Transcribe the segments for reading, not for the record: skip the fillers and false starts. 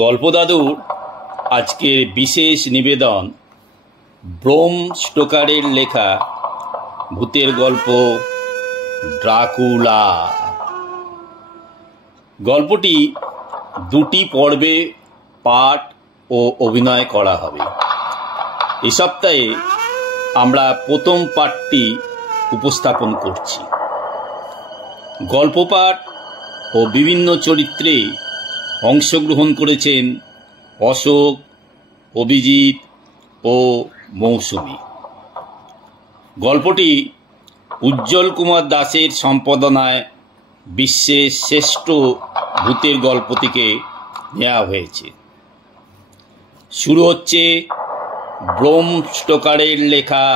গল্প দাদুর আজকের বিশেষ নিবেদন ব্রাম স্টোকারের লেখা ভূতের গল্প ড্রাকুলা। গল্পটি দুটি পর্বে পাঠ ও অভিনয় করা হবে। এই সপ্তাহে আমরা প্রথম পাঠটি উপস্থাপন করছি। গল্প পাঠ ও বিভিন্ন চরিত্রে অংশগ্রহণ করেছেন অশোক, অভিজিৎ ও মৌসুমী। গল্পটি উজ্জ্বল কুমার দাসের সম্পাদনায় বিশ্বের শ্রেষ্ঠ ভূতের গল্প থেকে নেওয়া হয়েছে। শুরু হচ্ছে ব্রাম স্টোকারের লেখা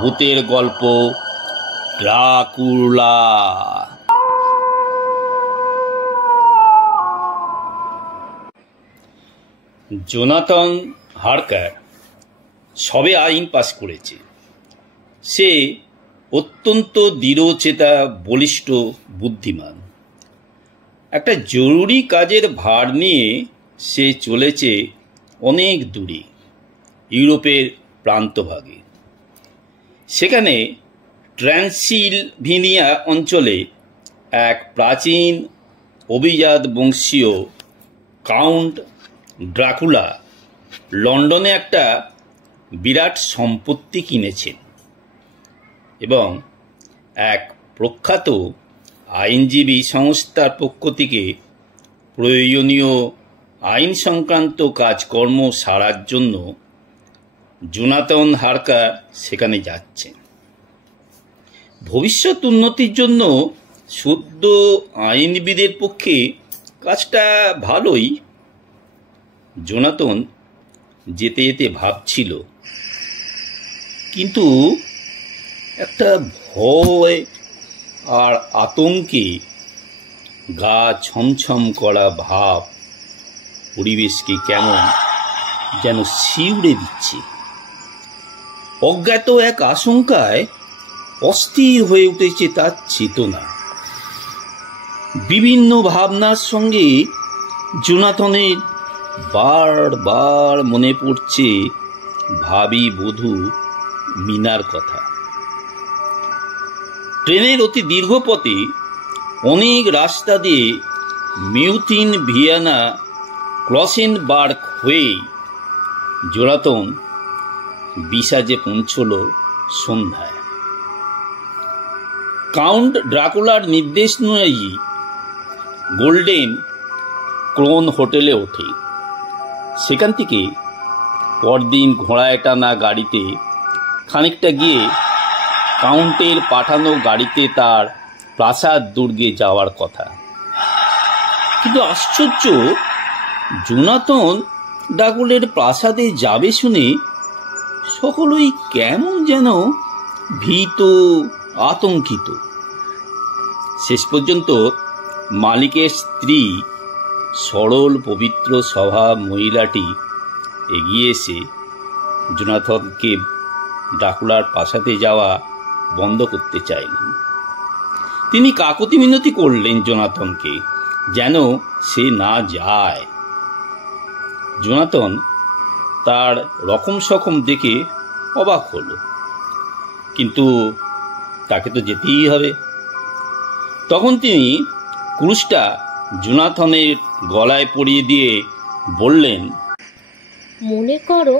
ভূতের গল্প ড্রাকুলা। জোনাথন হারকার সবে আইন পাশ করেছে। সে অত্যন্ত দৃঢ়চেতা, বলিষ্ঠ, বুদ্ধিমান। একটা জরুরি কাজের ভার নিয়ে সে চলেছে অনেক দূরে, ইউরোপের প্রান্তভাগে। সেখানে ট্রান্সিলভেনিয়া অঞ্চলে এক প্রাচীন অভিজাত বংশীয় কাউন্ট ড্রাকুলা লন্ডনে একটা বিরাট সম্পত্তি কিনেছেন এবং এক প্রখ্যাত আইনজীবী সংস্থার পক্ষ থেকে প্রয়োজনীয় আইন সংক্রান্ত কাজকর্ম সারার জন্য জোনাথন হারকার সেখানে যাচ্ছেন। ভবিষ্যৎ উন্নতির জন্য সদ্য আইনবিদের পক্ষে কাজটা ভালোই। জোনাথন যেতে যেতে ভাবছিল, কিন্তু একটা ভয় আর আতঙ্কে গা ছমছম করা ভাব পরিবেশকে কেমন যেন শিউরে দিচ্ছে। অজ্ঞাত এক আশঙ্কায় অস্থির হয়ে উঠেছে তার চেতনা। বিভিন্ন ভাবনার সঙ্গে জোনাথনের বারবার মনে পড়ছে ভাবী বধূ মিনার কথা। ট্রেনের অতি দীর্ঘ পথে অনেক রাস্তা দিয়ে মিউথিন, ভিয়েনা, ক্লসেনবার্গ হয়ে জোনাথন বিসাজে পৌঁছল সন্ধ্যায়। কাউন্ট ড্রাকুলার নির্দেশ অনুযায়ী গোল্ডেন ক্রোন হোটেলে ওঠে। সেখান থেকে পরদিন ঘোড়ায় টানা গাড়িতে খানিকটা গিয়ে কাউন্টের পাঠানো গাড়িতে তার প্রাসাদ দুর্গে যাওয়ার কথা। কিন্তু আশ্চর্য, জোনাথন ড্রাকুলার প্রাসাদে যাবে শুনে সকলেই কেমন যেন ভীত, আতঙ্কিত। শেষ পর্যন্ত মালিকের স্ত্রী, সরল পবিত্র স্বভাব মহিলাটি এগিয়ে এসে জোনাথনকে ড্রাকুলার প্রাসাদে যাওয়া বন্ধ করতে চাইলেন। তিনি কাকুতি মিনতি করলেন জোনাথনকে যেন সে না যায়। জোনাথন তার রকম সকম দেখে অবাক হলো, কিন্তু তাকে তো যেতেই হবে। তখন তিনি ক্রুশটা জোনাথনের গলায় পরিয়ে দিয়ে বললেন, মনে করো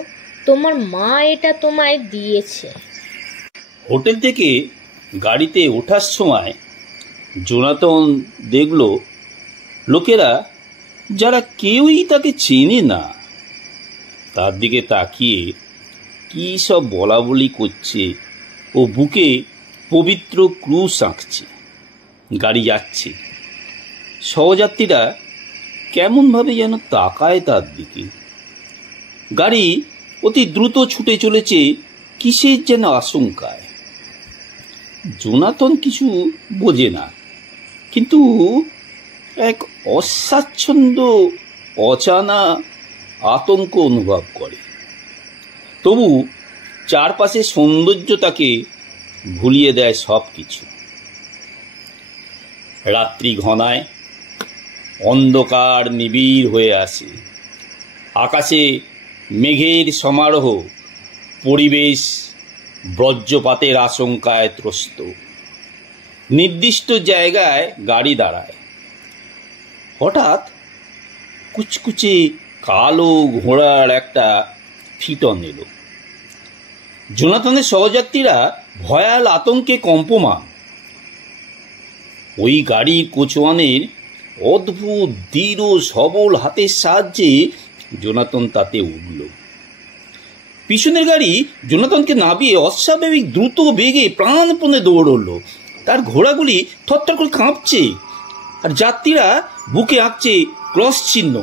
তোমার মা এটা তোমায় দিয়েছে। হোটেল থেকে গাড়িতে ওঠার সময় জোনাথন দেখল লোকেরা, যারা কেউই তাকে চেনে না, তার দিকে তাকিয়ে কি সব বলা বলি করছে ও বুকে পবিত্র ক্রুশ আঁকছে। গাড়ি যাচ্ছে, সহযাত্রীরা কেমনভাবে যেন তাকায় তার দিকে। গাড়ি অতি দ্রুত ছুটে চলেছে কিসের যেন আশঙ্কায়। জোনাথন কিছু বোঝে না, কিন্তু এক অস্বাচ্ছন্দ্য, অজানা আতঙ্ক অনুভব করে। তবু চারপাশে সৌন্দর্য তাকে ভুলিয়ে দেয় সব কিছু। রাত্রি ঘনায়, অন্ধকার নিবিড় হয়ে আসে। আকাশে মেঘের সমারোহ, পরিবেশ বজ্রপাতের আশঙ্কায় ত্রস্ত। নির্দিষ্ট জায়গায় গাড়ি দাঁড়ায়। হঠাৎ কুচকুচে কালো ঘোড়ার একটা ফিটন এলো। জোনাথনের সহযাত্রীরা ভয়াল আতঙ্কে কম্পমান। ওই গাড়ির কোচওয়ানের অদ্ভুত দৃঢ় সবল হাতের সাহায্যে জোনাথন তাতে উঠল। পিছনের গাড়ি জোনাথনকে নামিয়ে অস্বাভাবিক দ্রুত বেগে প্রাণপণে দৌড়ল। তার ঘোড়াগুলি থরথর করে কাঁপছে, আর যাত্রীরা বুকে আঁকছে ক্রস চিহ্ন,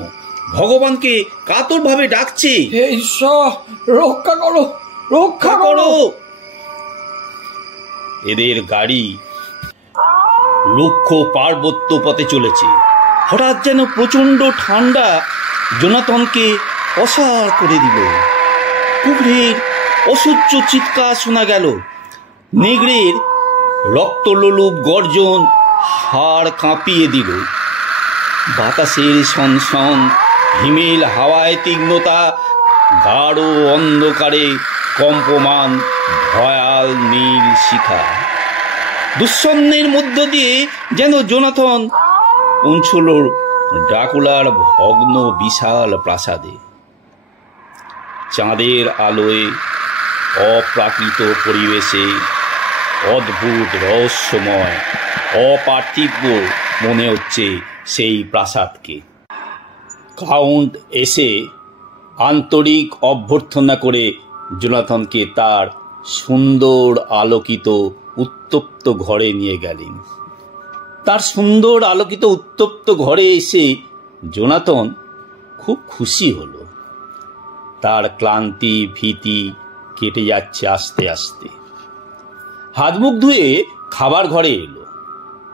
ভগবানকে কাতরভাবে ডাকছে, হে ঈশ্বর, রক্ষা করো, রক্ষা করো। এদের গাড়ি রুক্ষ পার্বত্য পথে চলেছে। হঠাৎ যেন প্রচণ্ড ঠান্ডা জোনাথনকে অসাড় করে দিল। কুকুরের অসহ্য চিৎকার শোনা গেল। নেগড়ের রক্তলোলুপ গর্জন হাড় কাঁপিয়ে দিল। বাতাসের সনসন, হিমেল হাওয়ায় তীক্ষ্ণতা, গাঢ় অন্ধকারে কম্পমান ভয়াল নীল শিখা। দুঃস্বপ্নের মধ্য দিয়ে যেন জোনাথন পৌঁছল ড্রাকুলার ভগ্ন বিশাল প্রাসাদে। চাঁদের আলোয় অপ্রাকৃত পরিবেশে অদ্ভুত রহস্যময় অপার্থিব মনে হচ্ছে সেই প্রাসাদকে। কাউন্ট এসে আন্তরিক অভ্যর্থনা করে জোনাথনকে তার সুন্দর আলোকিত উত্তপ্ত ঘরে নিয়ে গেলেন। তার সুন্দর আলোকিত উত্তপ্ত ঘরে এসে জোনাথন খুব খুশি হলো। তার ক্লান্তি ভীতি কেটে যাচ্ছে আস্তে আস্তে। হাত মুখ ধুয়ে খাবার ঘরে এলো।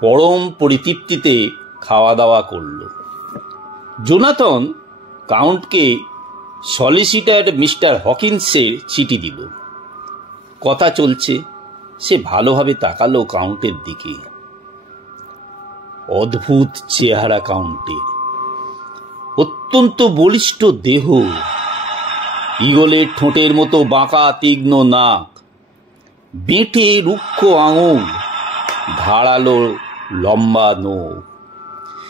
পরম পরিতৃপ্তিতে খাওয়া দাওয়া করল। জোনাথন কাউন্টকে সলিসিটর মিস্টার হকিন্সের চিঠি দিল। কথা চলছে। সে ভালোভাবে তাকালো কাউন্টের দিকে। অদ্ভুত চেহারা কাউন্টের, অত্যন্ত বলিষ্ঠ দেহ, ঈগলের ঠোঁটের মতো বাঁকা তীক্ষ্ণ নাক, বেঁটে রুক্ষ আঙুল, ধারালো লম্বা নখ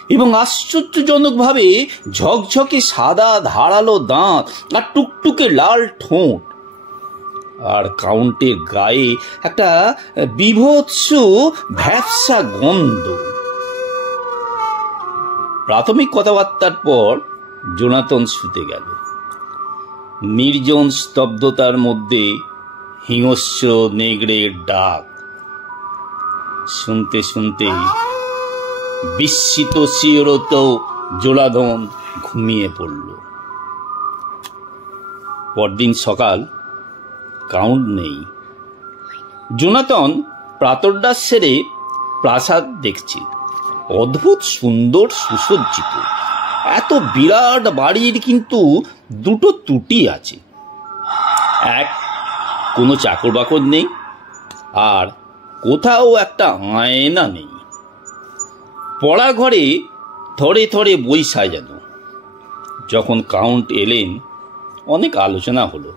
এবং আশ্চর্যজনকভাবে ঝকঝকে সাদা ধারালো দাঁত আর টুকটুকে লাল ঠোঁট। আর কাউন্টের গায়ে একটা বিভৎস ভ্যাপসা গন্ধ। প্রাথমিক কথাবার্তার পর জোনাথন শুতে গেল। নির্জন স্তব্ধতার মধ্যে হিংস্র নেগড়ের ডাক শুনতে শুনতে বিস্মিত শিহরিত জোনাথন ঘুমিয়ে পড়ল। পরদিন সকাল, কাউন্ট নেই। জোনাথন প্রাতঃরাশ সেরে প্রাসাদ দেখছে। অদ্ভুত সুন্দর সুসজ্জিত। এত বিরাট বাড়ির কিন্তু দুটো ত্রুটি আছে। এক, কোনো চাকর বাকর নেই, আর কোথাও একটা আয়না নেই। পড়ার ঘরে থরে থরে বই সাজানো। যখন কাউন্ট এলেন, অনেক আলোচনা হলো।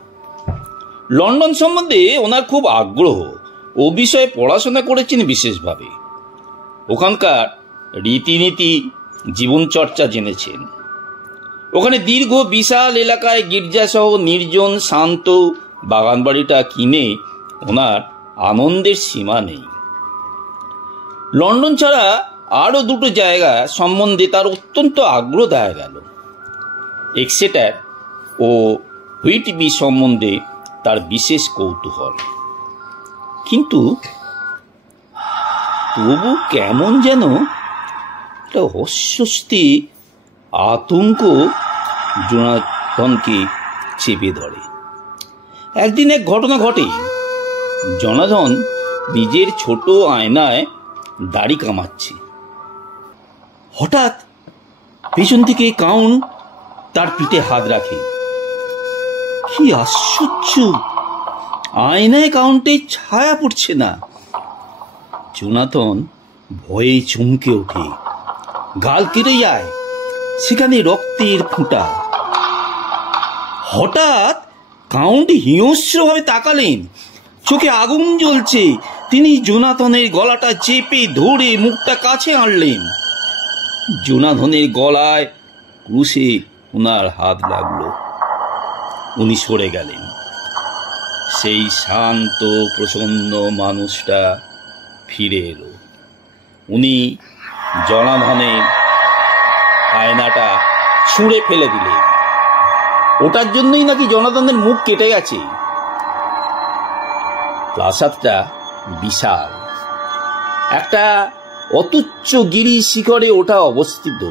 লন্ডন সম্বন্ধে ওনার খুব আগ্রহ। ও বিষয়ে পড়াশোনা করেছেন বিশেষভাবে। ওখানকার রীতিনীতি, জীবনচর্চা জেনেছেন। ওখানে দীর্ঘ বিশাল এলাকায় গির্জাসহ নির্জন শান্ত বাগানবাড়িটা কিনে ওনার আনন্দের সীমা নেই। লন্ডন ছাড়া আরও দুটো জায়গা সম্বন্ধে তার অত্যন্ত আগ্রহ দেখা গেল। এক্সেটার ও হুইটবি সম্বন্ধে তার বিশেষ কৌতূহল। কিন্তু তবু কেমন যেন একটা অস্বস্তি, আতঙ্ক জোনাথনকে চেপে ধরে। একদিন এক ঘটনা ঘটে। জোনাথন নিজের ছোট আয়নায় দাড়ি কামাচ্ছে। হঠাৎ পেছন থেকে কাউন্ট তার পিঠে হাত রাখে। কি আশ্চর্য! আয়নায় কাউন্টের ছায়া পড়ছে না। জোনাথন ভয়ে চমকে ওঠে। গাল কেটে যায়। সেখানে রক্তের ফোঁটা। হঠাৎ কাউন্ট হিংস্রভাবে তাকালেন। চোখে আগুন জ্বলছে। তিনি জোনাথনের গলাটা চেপে ধরে মুখটা কাছে আনলেন। জোনাথনের গলায় ক্রুশে ওনার হাত লাগলো। উনি সরে গেলেন। সেই শান্ত প্রসন্ন মানুষটা ফিরে এলো। উনি জনাথনের আয়নাটা ছুঁড়ে ফেলে দিলেন। ওটার জন্যই নাকি জনাথনের মুখ কেটে গেছে। প্রাসাদটা বিশাল, একটা অতুচ্চ গিরি শিখরে ওটা অবস্থিত।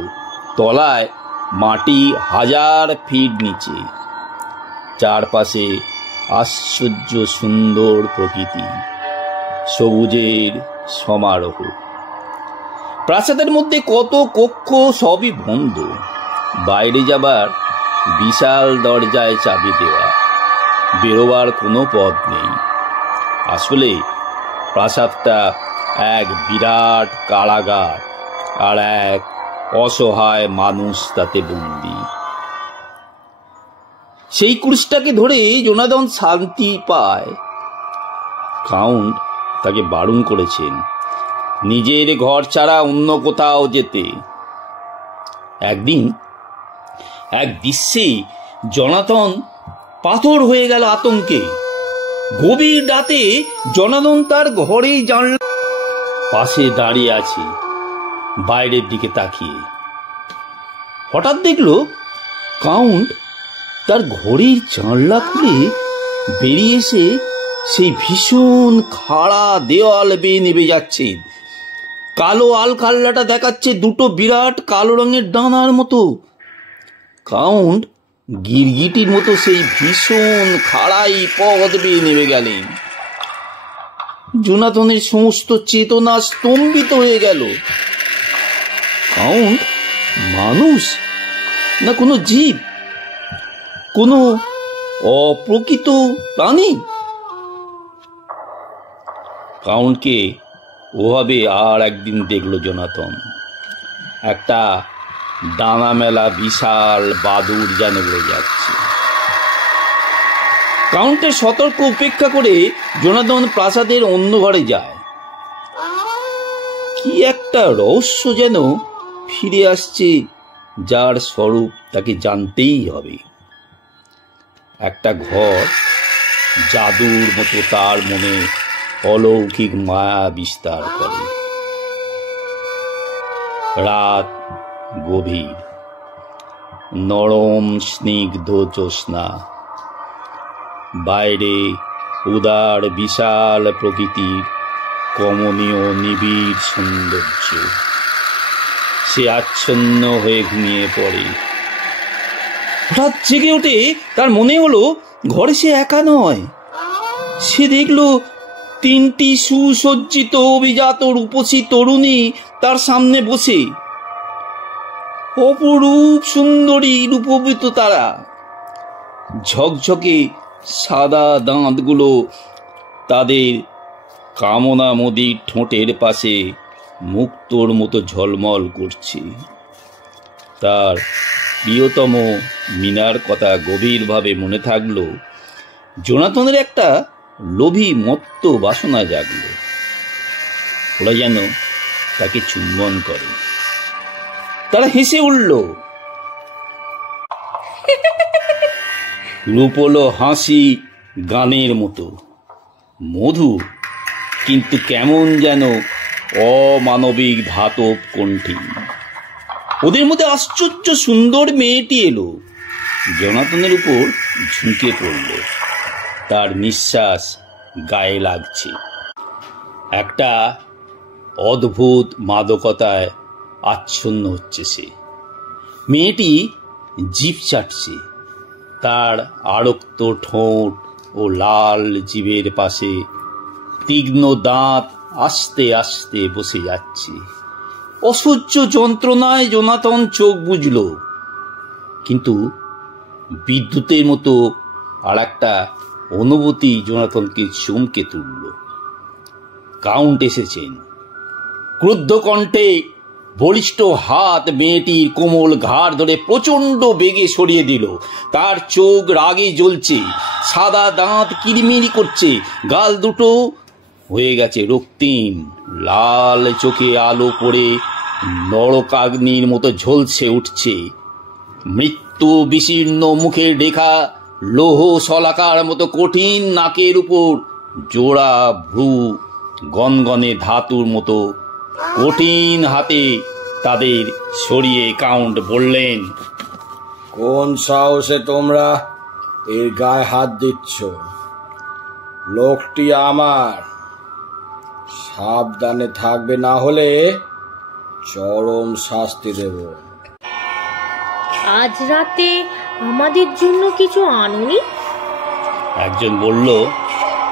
তলায় মাটি 1000 ফিট নিচে। চারপাশে আশ্চর্য সুন্দর প্রকৃতি, সবুজের সমারোহ। প্রাসাদের মধ্যে কত কক্ষ, সবই বন্ধ। বাইরে যাবার বিশাল দরজায় চাবি দেওয়া, বেরোবার কোনো পথ নেই। আসলে প্রাসাদটা এক বিরাট কারাগার, আর এক অসহায় মানুষ তাতে বন্দী। সেই ক্রুশটাকে ধরে জোনাথন শান্তি পায়। কাউন্ট তাকে বারণ করেছেন নিজের ঘর ছাড়া অন্য কোথাও যেতে। একদিন এক দৃশ্যে জোনাথন পাথর হয়ে গেল আতঙ্কে। গভীর রাতে জোনাথন তার ঘরেই জানলা পাশে দাঁড়িয়ে আছে, বাইরের দিকে তাকিয়ে। হঠাৎ দেখল কাউন্ট তার ঘরের জানলা খুলে বেরিয়ে এসে সেই ভীষণ খাড়া দেওয়াল বেয়ে নেমে যাচ্ছে। কালো আলখাল্লাটা দেখাচ্ছে দুটো বিরাট কালো রঙের ডানার মতো। কাউন্ট গিরগিটির মতো সেই ভীষণ খাড়াই পথ বেয়ে নেমে গেলেন। জোনাথনের সমস্ত চেতনা স্তম্ভিত হয়ে গেল। কাউন্ট মানুষ না কোনো জীব, কোনো অপ্রকৃত প্রাণী? কাউন্টকে ওভাবে আর একদিন দেখলো জোনাথন। একটা ডানা মেলা বিশাল বাদুড় যেন উড়ে যাচ্ছে। কাউন্টের সতর্ক উপেক্ষা করে জোনাথন প্রাসাদের অন্য ঘরে যায়। কি একটা রহস্য যেন ফিরে আসছে, যার স্বরূপ তাকে জানতেই হবে। একটা ঘর জাদুর মতো তার মনে অলৌকিক মায়া বিস্তার করে। রাত গভীর, নরম স্নিগ্ধ জ্যোৎস্না। বাইরে উদার বিশাল প্রকৃতির কমনীয় নিবিড় সৌন্দর্য। সে আচ্ছন্ন হয়ে ঘুমিয়ে পড়ে। হঠাৎ জেগে ওঠে, তার মনে হলো ঘরে সে একা নয়। সে দেখল 3টি সুসজ্জিত অভিজাত রূপসী তরুণী তার সামনে বসে। অপরূপ সুন্দরী রূপবিত তারা। ঝকঝকে সাদা দাঁতগুলো তাদের কামনাময়ী ঠোঁটের পাশে মুক্তোর মতো ঝলমল করছে। তার প্রিয়তম মিনার কথা গভীরভাবে মনে থাকল। জোনাথনের একটা লোভী মত্ত বাসনা জাগল। ওরা যেন তাকে চুম্বন করে। তারা হেসে উঠল। রূপলো হাসি গানের মতো মধুর, কিন্তু কেমন যেন অমানবিক ধাতব কণ্ঠী। ওদের মধ্যে আশ্চর্য সুন্দর মেয়েটি এলো, জোনাথনের উপর ঝুঁকে পড়ল। তার নিঃশ্বাস গায়ে লাগছে। একটা অদ্ভুত মাদকতায় আচ্ছন্ন হচ্ছে সে। মেয়েটি জিভ চাটছে। তার আরক্ত ঠোঁট ও লাল জিভের পাশে তীক্ষ্ণ দাঁত আস্তে আস্তে বসে যাচ্ছে। অসহ্য যন্ত্রণায় জোনাথন চোখ বুজল, কিন্তু বিদ্যুতের মতো আর একটা অনুভূতি জোনাথনকে চমকে তুলল। কাউন্ট এসেছেন। ক্রুদ্ধ কণ্ঠে বলিষ্ঠ হাত মেয়েটির কোমল ঘাড় ধরে প্রচন্ড বেগে সরিয়ে দিল। তার চোখ রাগে জ্বলছে, সাদা দাঁত কিরিমিরি করছে, গাল দুটো হয়ে গেছে রক্তিম, লাল চোখে আলো পড়ে নরকাগ্নির মতো ঝলসে উঠছে। মৃত্যু বিশীর্ণ মুখের রেখা, লৌহ শলাকার মতো কঠিন নাকের উপর জোড়া ভ্রু, গনগনে ধাতুর মতো কঠিন হাতে তাদের সরিয়ে কাউন্ট বললেন, কোন সাহসে তোমরা এর গায়ে হাত দিচ্ছ? লোকটি আমার, সাবধানে থাকবে, না হলে চরম শাস্তি দেব। আজ রাতে আমাদের জন্য কিছু আনুনি? একজন বলল।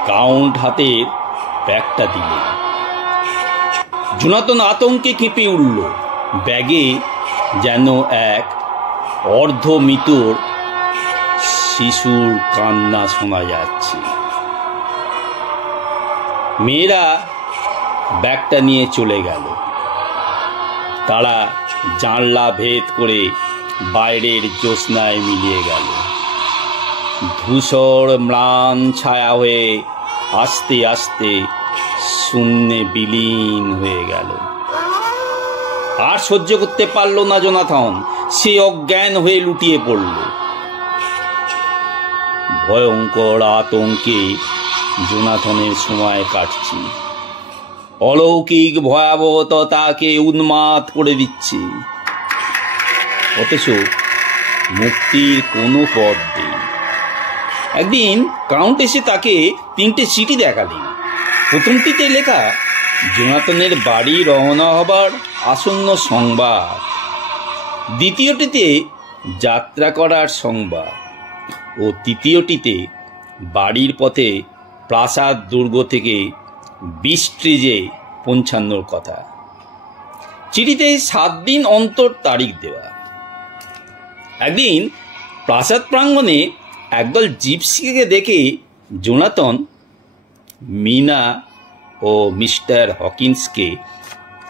কাউন্ট হাতের ব্যাগটা দিলে। জোনাতন আতঙ্কে কেঁপে উঠল। ব্যাগে যেন এক অর্ধমৃতর শিশুর কান্না শোনা যাচ্ছে। মেয়েরা ব্যাগটা নিয়ে চলে গেল। তারা জানলা ভেদ করে বাইরের জ্যোৎস্নায় মিলিয়ে গেল। ধূসর ম্লান ছায়া হয়ে আস্তে আস্তে শূন্যে বিলীন হয়ে গেল। আর সহ্য করতে পারল না জোনাথন, সে অজ্ঞান হয়ে লুটিয়ে পড়ল। ভয়ঙ্কর আতঙ্কে জোনাথনের সময় কাটছে। অলৌকিক ভয়াবহতা তাকে উন্মাদ করে দিচ্ছে, অথচ মুক্তির কোনো পথ নেই। একদিন কাউন্ট এসে তাকে 3টে চিঠি দেখালেন। প্রথমটিতে লেখা জোনাথনের বাড়ি রওনা হবার আসন্ন সংবাদ, দ্বিতীয়টিতে যাত্রা করার সংবাদ ও তৃতীয়টিতে বাড়ির পথে প্রাসাদ দুর্গ থেকে বিস্ট্রিজে পৌঁছানোর কথা। চিঠিতে 7 দিন অন্তর তারিখ দেওয়া। একদিন প্রাসাদ প্রাঙ্গণে একদল জিপসিকে দেখে জোনাথন মিনা ও মিস্টার হকিন্সকে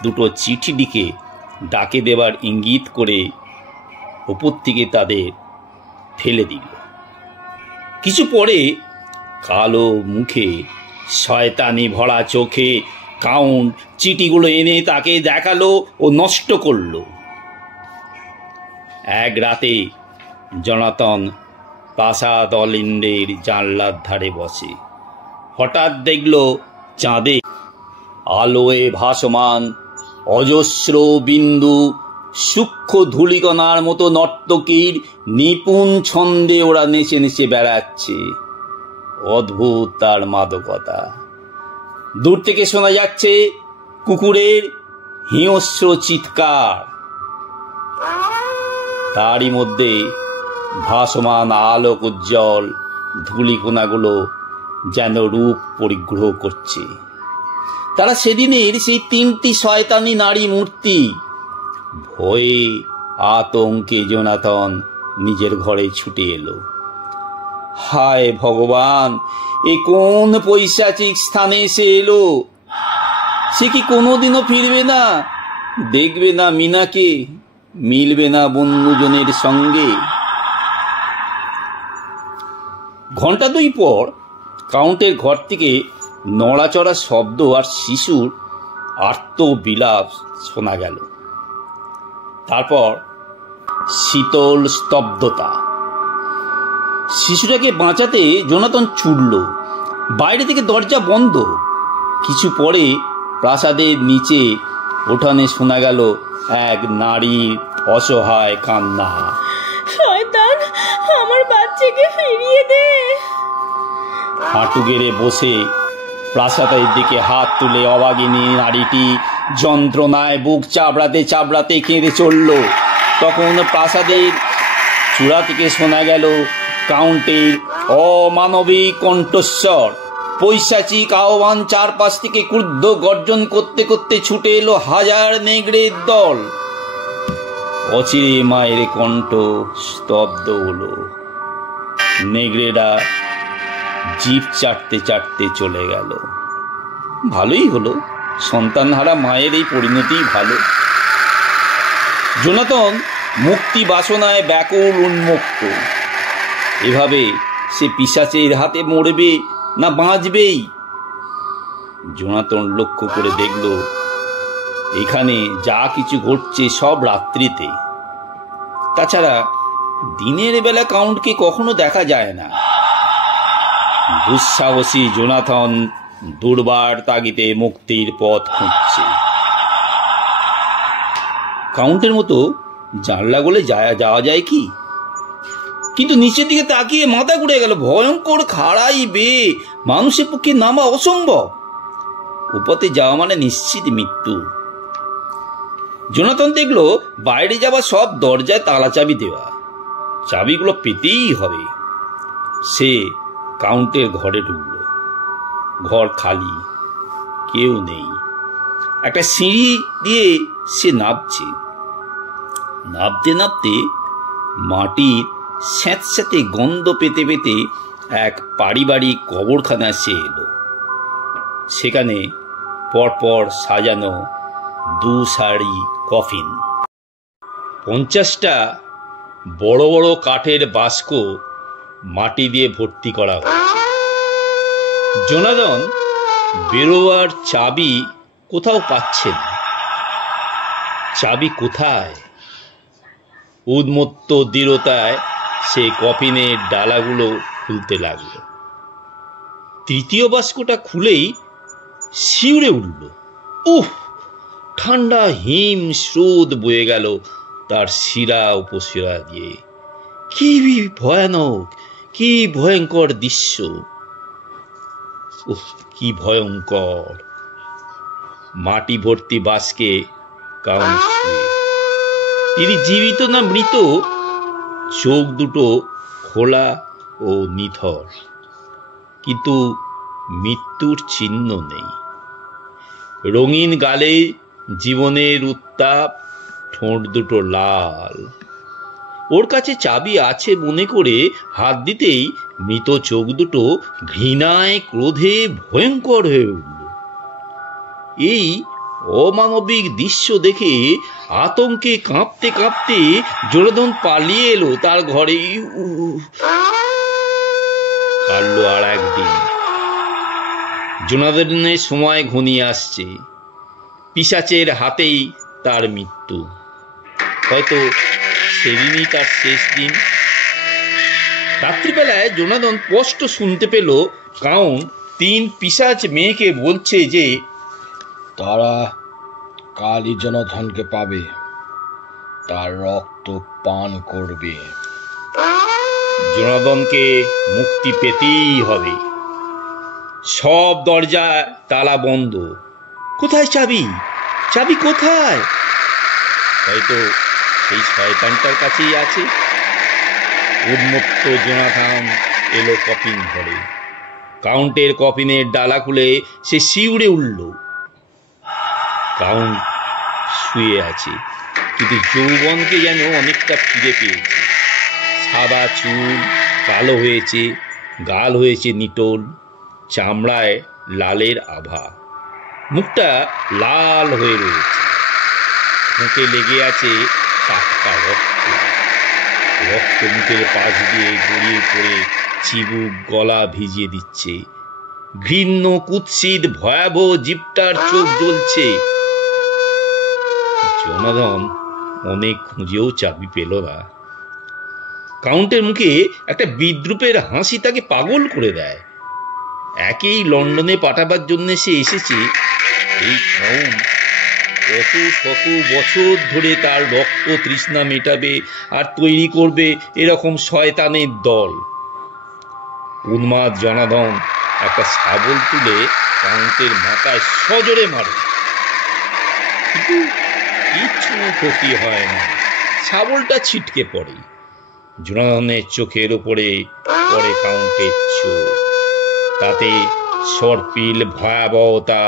2টো চিঠি লিখে ডাকে দেবার ইঙ্গিত করে ওপর থেকে তাদের ফেলে দিল। কিছু পরে কালো মুখে শয়তানি ভরা চোখে কাউন্ট চিঠিগুলো এনে তাকে দেখালো ও নষ্ট করল। এক রাতে জোনাথন প্রাসাদ অলিন্দের জানলার ধারে বসে। হঠাৎ দেখল চাঁদে আলোয় ভাসমান অজস্র বিন্দু সূক্ষ্ম ধূলিকণার মতো নর্তকীর নিপুণ ছন্দে ওরা নেচে নেচে বেড়াচ্ছে। অদ্ভুত তার মাদকতা। দূর থেকে শোনা যাচ্ছে কুকুরের হিংস্র চিৎকার। তারই মধ্যে ভাসমান আলোক উজ্জ্বল ধূলিকণাগুলো যেন রূপ পরিগ্রহ করছে। তারা সেদিনের সেই 3টি শয়তানি নারী মূর্তি। ভয়ে আতঙ্কে জোনাথন নিজের ঘরে ছুটে এলো। হায় ভগবান, এ কোন পৈশাচিক স্থানে এসে এলো? সে কি কোনোদিনও ফিরবে না? দেখবে না মিনাকে? মিলবে না বন্ধুজনের সঙ্গে? ঘন্টা 2 পর কাউন্টের ঘর থেকে নড়াচড়া শব্দ আর শিশুর আর্ত বিলাপ শোনা গেল। তারপর শীতল স্তব্ধতা। শিশুটাকে বাঁচাতে জোনাথন ছুটল। বাইরে থেকে দরজা বন্ধ। কিছু পরে প্রাসাদের নিচে উঠানে শোনা গেল এক নারীর অসহায় কান্না। শয়তান, আমার বাচ্চাকে ফিরিয়ে দে। হাঁটু গেড়ে বসে প্রাসাদের দিকে হাত তুলে অবাগিনী নারীটি যন্ত্রণায় বুক চাবড়াতে চাবড়াতে কেঁদে চলল। তখন প্রাসাদের চূড়া থেকে শোনা গেল কাউন্টের অমানবিক কণ্ঠস্বর। পৈশাচিক আহ্বান। চারপাশ থেকে ক্রুদ্ধ গর্জন করতে করতে ছুটে এলো হাজার নেগড়ের দল। অচিরে মায়ের কণ্ঠ স্তব্ধ হলো। নেগড়েরা জিভ চাটতে চাটতে চলে গেল। ভালোই হলো, সন্তানহারা মায়ের এই পরিণতি ভালো। জোনাথন মুক্তি বাসনায় ব্যাকুল উন্মুক্ত। এভাবে সে পিশাচের হাতে মরবে না বাঁচবেই? জোনাথন লক্ষ্য করে দেখল এখানে যা কিছু ঘটছে সব রাত্রিতে। তাছাড়া দিনের বেলা কাউন্টকে কখনো দেখা যায় না। দুঃসাহসী জোনাথন দুর্বার তাগিদে মুক্তির পথ খুঁজছে। কাউন্টের মতো জানলা গলে যাওয়া যায় কি? কিন্তু নিচের দিকে তাকিয়ে মাথা ঘুরে গেল। ভয়ঙ্কর খাড়াই বেয়ে মানুষের পক্ষে নামা অসম্ভব। উপরে যাওয়া মানে নিশ্চিত মৃত্যু। জোনাথন দেখল বাইরে যাওয়া সব দরজায় তালা চাবি দেওয়া। চাবিগুলো পেতেই হবে। সে কাউন্টের ঘরে ঢুকল। ঘর খালি, কেউ নেই। একটা সিঁড়ি দিয়ে সে নামছে। নামতে নামতে মাটির স্যাঁতস্যাঁতে গন্ধ পেতে পেতে এক পারিবারিক কবরখানা সে এলো। সেখানে পরপর সাজানো 2 সারি কফিন। 50টা বড় বড় কাঠের বাস্ক মাটি দিয়ে ভর্তি করা হয়েছে। জোনাথন বেরোয়ার চাবি কোথাও পাচ্ছে না। চাবি কোথায়? উন্মত্ত দৃঢ়তায় সে কফিনের ডালাগুলো খুলতে লাগলো। 3য় বাস্কটা খুলেই শিউরে উঠল। উহ! ঠান্ডা হিম স্রোত বয়ে গেল তার শিরা উপশিরা দিয়ে। কি ভয়ানক, কি ভয়ঙ্কর দৃশ্য! কি ভয়ঙ্কর! মাটি ভর্তি বাস্কে কাউন্ট শুয়ে। তিনি জীবিত না মৃত? চোখ দুটো খোলা ও নিথর, কিন্তু মৃত্যুর চিহ্ন নেই। রঙিন গালে জীবনের উত্তাপ, ঠোঁট দুটো লাল। ওর কাছে চাবি আছে মনে করে হাত দিতেই মৃত চোখ দুটো ঘৃণায় ক্রোধে ভয়ঙ্কর হয়ে উঠল। এই অমানবিক দৃশ্য দেখে আতঙ্কে কাঁপতে কাঁপতে জোনাথন পালিয়ে এলো তার ঘরে। কাটল আর একদিন। জোনাথনের সময় ঘনিয়ে আসছে। পিশাচের হাতেই তার মৃত্যু। হয়তো সেদিনই তার শেষ দিন। রাত্রিবেলায় জোনাথন স্পষ্ট শুনতে পেল কাউন্ট 3 পিশাচ মেয়েকে বলছে যে তারা কালই জোনাথনকে পাবে, তার রক্ত পান করবে। জোনাথনকে মুক্তি পেতেই হবে। সব দরজা তালা বন্ধ। কোথায় চাবি? চাবি কোথায়? হয়তো সেই শয়তানটার কাছেই আছে। উন্মত্ত জোনাথন এলো কফিন ঘরে। কাউন্টের কফিনের ডালা খুলে সে শিউরে উঠল। কাউন্ট শুয়ে আছে, কিন্তু যৌবনকে যেন অনেকটা ফিরে পেয়েছে। সাদা চুল কালো হয়েছে, গাল হয়েছে নিটোল, চামড়ায় লালের আভা। মুখটা লাল হয়ে রয়েছে। মুখে লেগে আছে টাটকা রক্ত। রক্ত মুখের পাশ দিয়ে গড়িয়ে পড়ে চিবুক গলা ভিজিয়ে দিচ্ছে। ঘৃণ্য কুৎসিত ভয়াবহ জিপটার চোখ জ্বলছে। জোনাথন অনেক খুঁজেও চাবি পেল না। কাউন্টের মুখে একটা বিদ্রুপের হাসি তাকে পাগল করে দেয়। একেই লন্ডনে পাঠাবার জন্য সে এসেছে। এই কাউন্ট কত শত বছর ধরে তার রক্ত তৃষ্ণা মেটাবে আর তৈরি করবে এরকম শয়তানের দল। উন্মাদ জোনাথন একটা শাবল তুলে কাউন্টের মাথায় সজোরে মারে, কিন্তু কিচ্ছু ক্ষতি হয় না। শাবলটা ছিটকে পড়ে। জোনাথনের চোখের উপরে পড়ে কাউন্টের চোখ। তাতে সর্পিল ভয়াবহতা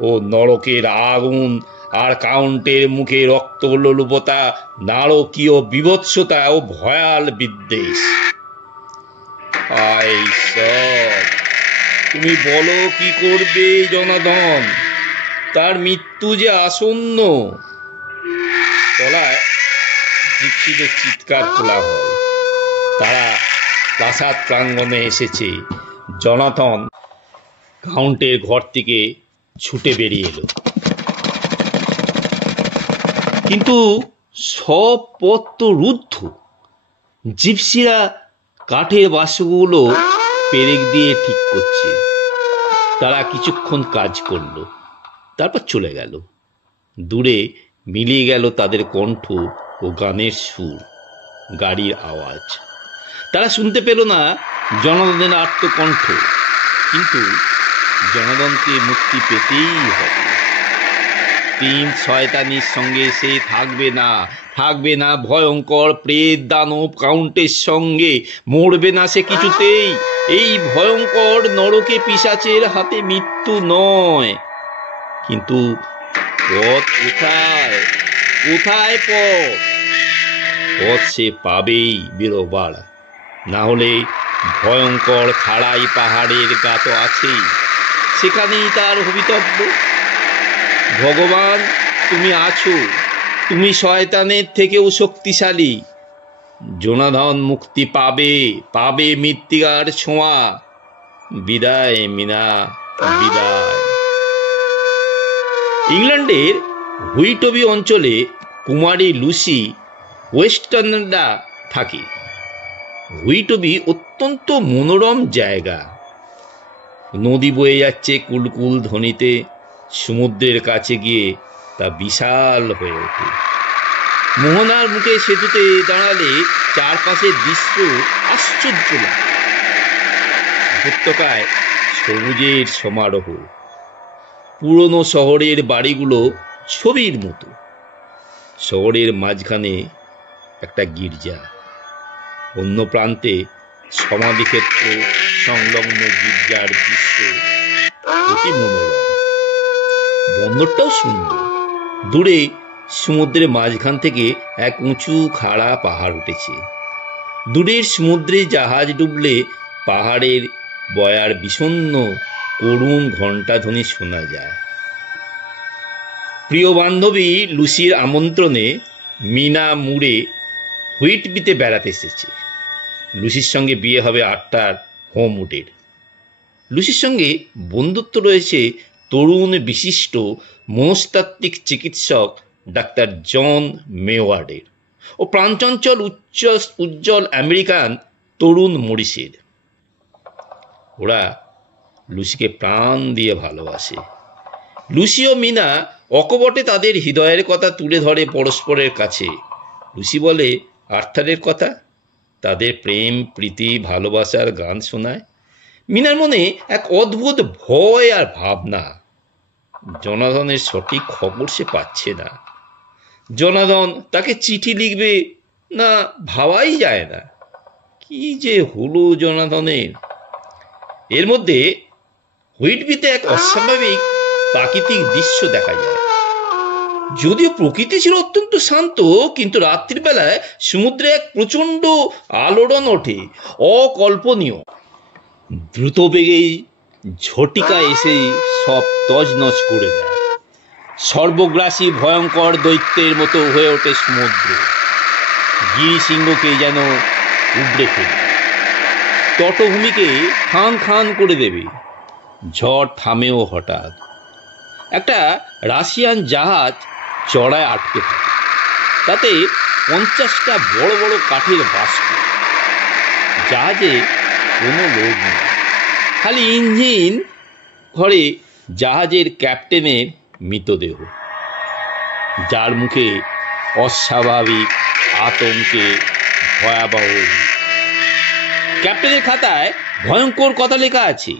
ও নরকের আগুন, আর কাউন্টের মুখে রক্তলোলুপতা, নারকীয় বিভৎসতা ও ভয়াল বিদ্বেষ। হায় ঈশ্বর, তুমি বলো কি করবে জোনাথন? তার মৃত্যু যে আসন্ন। তলায় তৃপ্তিদের চিৎকার তোলা হয়। তারা প্রাসাদ প্রাঙ্গণে এসেছে। জনাথন কাউন্টের ঘর থেকে ছুটে বেরিয়ে এলো, কিন্তু সব পথ তো রুদ্ধ। জিপসিরা কাঠের বাক্সগুলো পেরেক দিয়ে ঠিক করছে। তারা কিছুক্ষণ কাজ করলো, তারপর চলে গেল। দূরে মিলিয়ে গেল তাদের কণ্ঠ ও গানের সুর, গাড়ির আওয়াজ। তারা শুনতে পেল না জনার্দনের আত্মকণ্ঠ, কিন্তু জনার্দনকে মুক্তি পেতেই হবে। 3 শয়তানির সঙ্গে সে থাকবে না ভয়ঙ্কর প্রেত দানব কাউন্টের সঙ্গে, মরবে না সে কিছুতেই। এই ভয়ঙ্কর নরকে পিশাচের হাতে মৃত্যু নয়। কিন্তু পথ কোথায় পথ সে পাবেই বেরোবার, না হলে ভয়ঙ্কর খাড়াই পাহাড়ের গা তো আছেই, সেখানেই তার ভবিতব্য। ভগবান তুমি আছো, তুমি শয়তানের থেকেও শক্তিশালী। জনার্দন মুক্তি পাবে মৃত্তিকার ছোঁয়া। বিদায় মিনা, বিদায়। ইংল্যান্ডের হুইটবি অঞ্চলে কুমারী লুসি ওয়েস্টার্নরা থাকে। হুইটবি অত্যন্ত মনোরম জায়গা। নদী বয়ে যাচ্ছে কুলকুল ধ্বনিতে। সমুদ্রের কাছে গিয়ে তা বিশাল হয়ে ওঠে। মোহনার মুখে সেতুতে দাঁড়ালে চারপাশের দৃশ্য আশ্চর্য লাগে। উপত্যকায় সবুজের সমারোহ। পুরনো শহরের বাড়িগুলো ছবির মতো। শহরের মাঝখানে একটা গির্জা, অন্য প্রান্তে সমাধিক্ষেত্র সংলগ্ন গির্জার দৃশ্য অতি মনোরম। বন্দরটাও সুন্দর। দূরে সমুদ্রের মাঝখান থেকে এক উঁচু খাড়া পাহাড় উঠেছে। দূরের সমুদ্রে জাহাজ ডুবলে পাহাড়ের বয়ার বিষণ্ণ করুণ ঘণ্টাধ্বনি শোনা যায়। প্রিয় বান্ধবী লুসির আমন্ত্রণে মিনা মুরে হুইটবিতে বেড়াতে এসেছে। লুসির সঙ্গে বিয়ে হবে 8টার হোমউডের। লুসির সঙ্গে বন্ধুত্ব রয়েছে তরুণ বিশিষ্ট মনস্তাত্ত্বিক চিকিৎসক ডাক্তার জন মেওয়ার্ডের ও প্রাণচঞ্চল উজ্জ্বল আমেরিকান তরুণ মরিসের। ওরা লুসিকে প্রাণ দিয়ে ভালোবাসে। লুসি ও মিনা অকপটে তাদের হৃদয়ের কথা তুলে ধরে পরস্পরের কাছে। লুসি বলে আর্থারের কথা, তাদের প্রেম প্রীতি ভালোবাসার গান শোনায়। মিনার মনে এক অদ্ভুত ভয় আর ভাবনা। জনার্দনের সঠিক খবর সে পাচ্ছে না। জনার্দন তাকে চিঠি লিখবে না ভাবাই যায় না। কি যে হলো জনার্দনের। এর মধ্যে হুইটবিতে এক অস্বাভাবিক প্রাকৃতিক দৃশ্য দেখা যায়। যদিও প্রকৃতি ছিল অত্যন্ত শান্ত, কিন্তু রাত্রির বেলায় সমুদ্রে এক প্রচণ্ড আলোড়ন ওঠে, অকল্পনীয়। দ্রুত বেগেই ঝটিকা এসে সব তছনছ করে দেয়। সর্বগ্রাসী ভয়ঙ্কর দৈত্যের মতো হয়ে ওঠে সমুদ্র। গিরিসিংহকে যেন উবড়ে ফেলে, তটভূমিকে খান খান করে দেবে। ঝড় থামেও হঠাৎ। একটা রাশিয়ান জাহাজ চড়ায় আটকে থাকে। তাতে 50টা বড় বড় কাঠের বাস্ক। জাহাজে কোনো লোক নেই, খালি ইঞ্জিন ঘরে জাহাজের ক্যাপ্টেনের মৃতদেহ, যার মুখে অস্বাভাবিক আতঙ্কে ভয়াবহ। ক্যাপ্টেনের খাতায় ভয়ঙ্কর কথা লেখা আছে।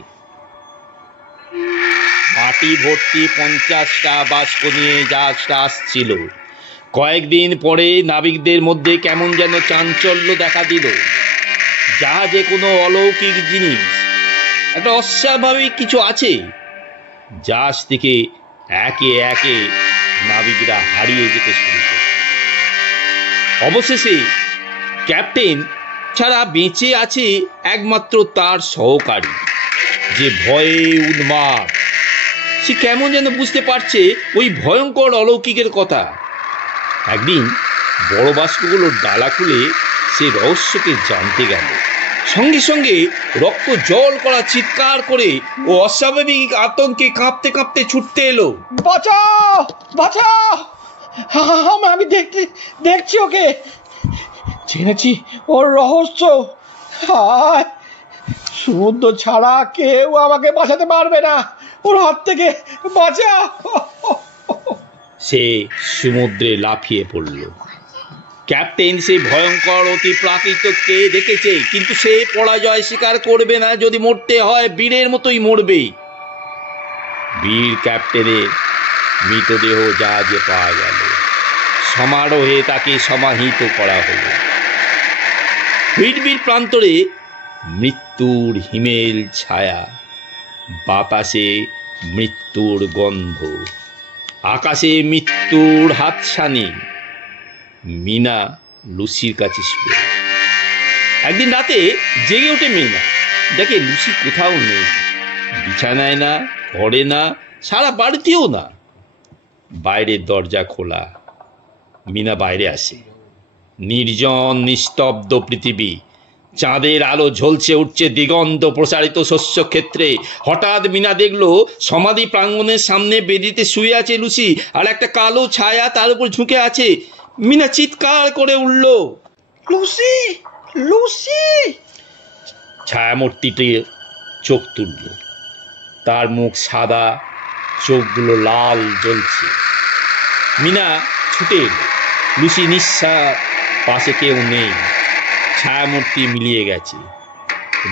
মাটি ভর্তি 50টা বাষ্প নিয়ে জাহাজটা আসছিল। কয়েকদিন পরে নাবিকদের মধ্যে কেমন যেন চাঞ্চল্য দেখা দিল। জাহাজে কোনো অলৌকিক জিনিস, একটা অস্বাভাবিক কিছু আছে। জাহাজ থেকে একে একে নাবিকরা হারিয়ে যেতে শুরু করে। অবশেষে ক্যাপ্টেন ছাড়া বেঁচে আছে একমাত্র তার সহকারী, যে ভয়ে উন্মাদ। সে কেমন যেন বুঝতে পারছে ওই ভয়ঙ্কর অলৌকিকের কথা। একদিন বড় বাষ্পগুলোর ডালা খুলে সে রহস্যকে জানতে গেল। সঙ্গে সঙ্গে রক্ত জল করা চিৎকার করে ও অস্বাভাবিক আতঙ্কে কাঁপতে কাঁপতে ছুটতে এলো। বাঁচাও বাঁচাও, আমি দেখছি ওকে, জেনেছি ওর রহস্য। হায়, সমুদ্র ছাড়া কেউ আমাকে বাঁচাতে পারবে না, ওর হাত থেকে বাঁচাও। সে সমুদ্রে লাফিয়ে পড়ল। ক্যাপ্টেন সেই ভয়ঙ্কর অতি প্রাকৃতকে দেখেছে, কিন্তু সে পরাজয় স্বীকার করবে না। যদি মরতে হয় বীরের মতোই মরবে। বীর ক্যাপ্টেনের মৃতদেহ জাহাজে পাওয়া গেল। সমারোহে তাকে সমাহিত করা হলো। হুইটবির প্রান্তরে মৃত্যুর হিমেল ছায়া, বাতাসে মৃত্যুর গন্ধ, আকাশে মৃত্যুর হাতছানি। মিনা লুসির কাছে শুয়ে। একদিন রাতে জেগে ওঠে মিনা, দেখে লুসি কোথাও নেই। বিছানায় না, ঘরে না, সারা বাড়িতেও না। বাইরের দরজা খোলা। মিনা বাইরে আসে। নির্জন নিস্তব্ধ পৃথিবী, চাঁদের আলো ঝলসে উঠছে দিগন্ত প্রসারিত শস্যক্ষেত্রে। হঠাৎ মিনা দেখলো সমাধি প্রাঙ্গণের সামনে বেদিতে শুয়ে আছে লুসি, আর একটা কালো ছায়া তার উপর ঝুঁকে আছে। মিনা চিৎকার করে উঠল, লুসি লুসি। ছায়ামূর্তিটি চোখ তুলল। তার মুখ সাদা, চোখগুলো লাল জ্বলছে। মিনা ছুটে এলো। লুসি নিঃশ্বাস, পাশে কেউ নেই। ছায়ামূর্তি মিলিয়ে গেছে।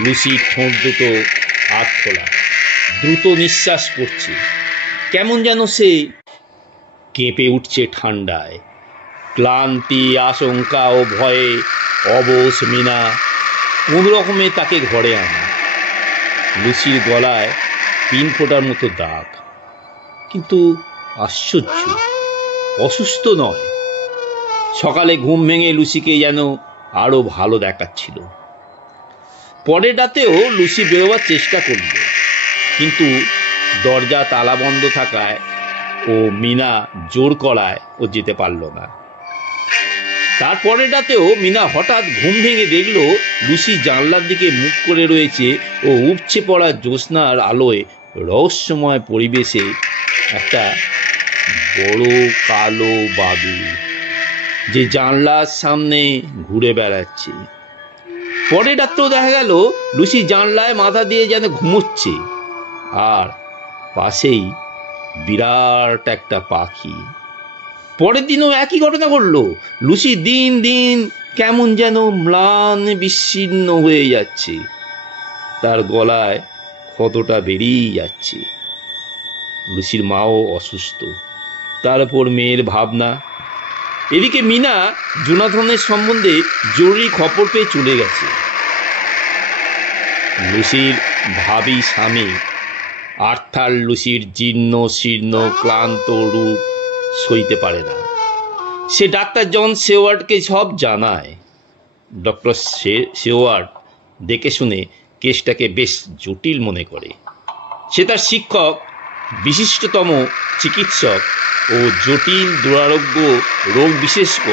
লুসির ঠোঁট দুটো হাত খোলা, দ্রুত নিঃশ্বাস পড়ছে। কেমন যেন সে কেঁপে উঠছে ঠান্ডায়। ক্লান্তি, আশঙ্কা ও ভয়ে অবশ মিনা কোন রকমে তাকে ঘরে আনে। লুসির গলায় পিন ফোটার মতো দাগ, কিন্তু আশ্চর্য, অসুস্থ নয়। সকালে ঘুম ভেঙে লুসিকে যেন আরো ভালো দেখাচ্ছিল। পরের রাতেও লুসি বেরোবার চেষ্টা করল, কিন্তু দরজা তালা বন্ধ থাকায় ও মিনা জোর করায় ও যেতে পারল না। তারপরের রাতেও মিনা হঠাৎ ঘুম ভেঙে দেখল লুসি জানলার দিকে মুখ করে রয়েছে ও উপচে পড়া জ্যোৎস্নার আলোয় রহস্যময় পরিবেশে একটা বড় কালো বাদুড় যে জানলার সামনে ঘুরে বেড়াচ্ছে। পরের রাত্রেও দেখা গেল লুসি জানলায় মাথা দিয়ে যেন ঘুমোচ্ছে, আর পাশেই বিরাট একটা পাখি। পরের দিনও একই ঘটনা ঘটল। লুসি দিন দিন কেমন যেন ম্লান বিচ্ছিন্ন হয়ে যাচ্ছে। তার গলায় ক্ষতটা বেরিয়ে যাচ্ছে। লুসির মাও অসুস্থ, তার উপর মেয়ের ভাবনা। এদিকে মিনা জোনাথনের সম্বন্ধে জরুরি খবর পেয়ে চলে গেছে। লুসির ভাবি স্বামী আর্থার লুসির জীর্ণ শীর্ণ ক্লান্ত রূপ সইতে পারে না। সে ডাক্তার জন সেওয়ার্ডকে সব জানায়। ডক্টর সেওয়ার্ড দেখে শুনে কেসটাকে বেশ জটিল মনে করে। সে তার শিক্ষক, বিশিষ্টতম চিকিৎসক ও জটিল দুরারোগ্য রোগ বিশেষজ্ঞ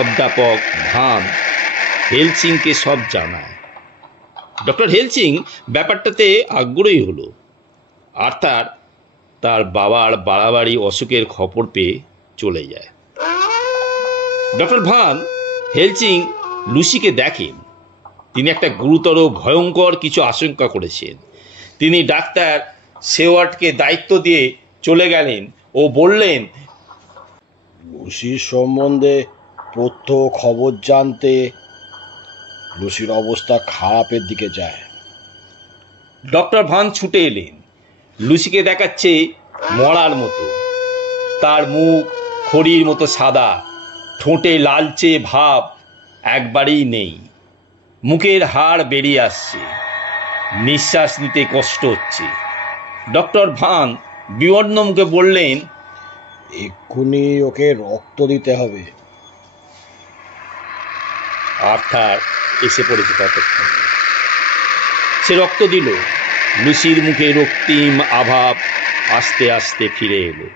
অধ্যাপক ভান হেলসিংকে সব জানায়। ডক্টর হেলসিং ব্যাপারটাতে আগ্রহী হলো। আর্থার তার বাবার বাড়াবাড়ি অসুখের খবর পেয়ে চলে যায়। ডক্টর ভান হেলসিং লুসিকে দেখেন। তিনি একটা গুরুতর ভয়ঙ্কর কিছু আশঙ্কা করেছেন। তিনি ডাক্তার সেওয়ার্ডকে দায়িত্ব দিয়ে চলে গেলেন ও বললেন, লুসির সম্বন্ধে তথ্য খবর জানতে লুসির অবস্থা খারাপের দিকে যায়। ডক্টর ভান ছুটে এলেন। লুসিকে দেখাচ্ছে মরার মতো। তার মুখ খড়ির মতো সাদা, ঠোঁটে লালচে ভাব একবারেই নেই। মুখের হাড় বেরিয়ে আসছে, নিঃশ্বাস নিতে কষ্ট হচ্ছে। ডক্টর ভান বিবর্ণ মুখে বললেন, এক্ষুনি ওকে রক্ত দিতে হবে। আর্থার এসে পড়েছে ততক্ষণ। সে রক্ত দিল। লুসির মুখে রক্তিম আভাব আস্তে আস্তে ফিরে এলো।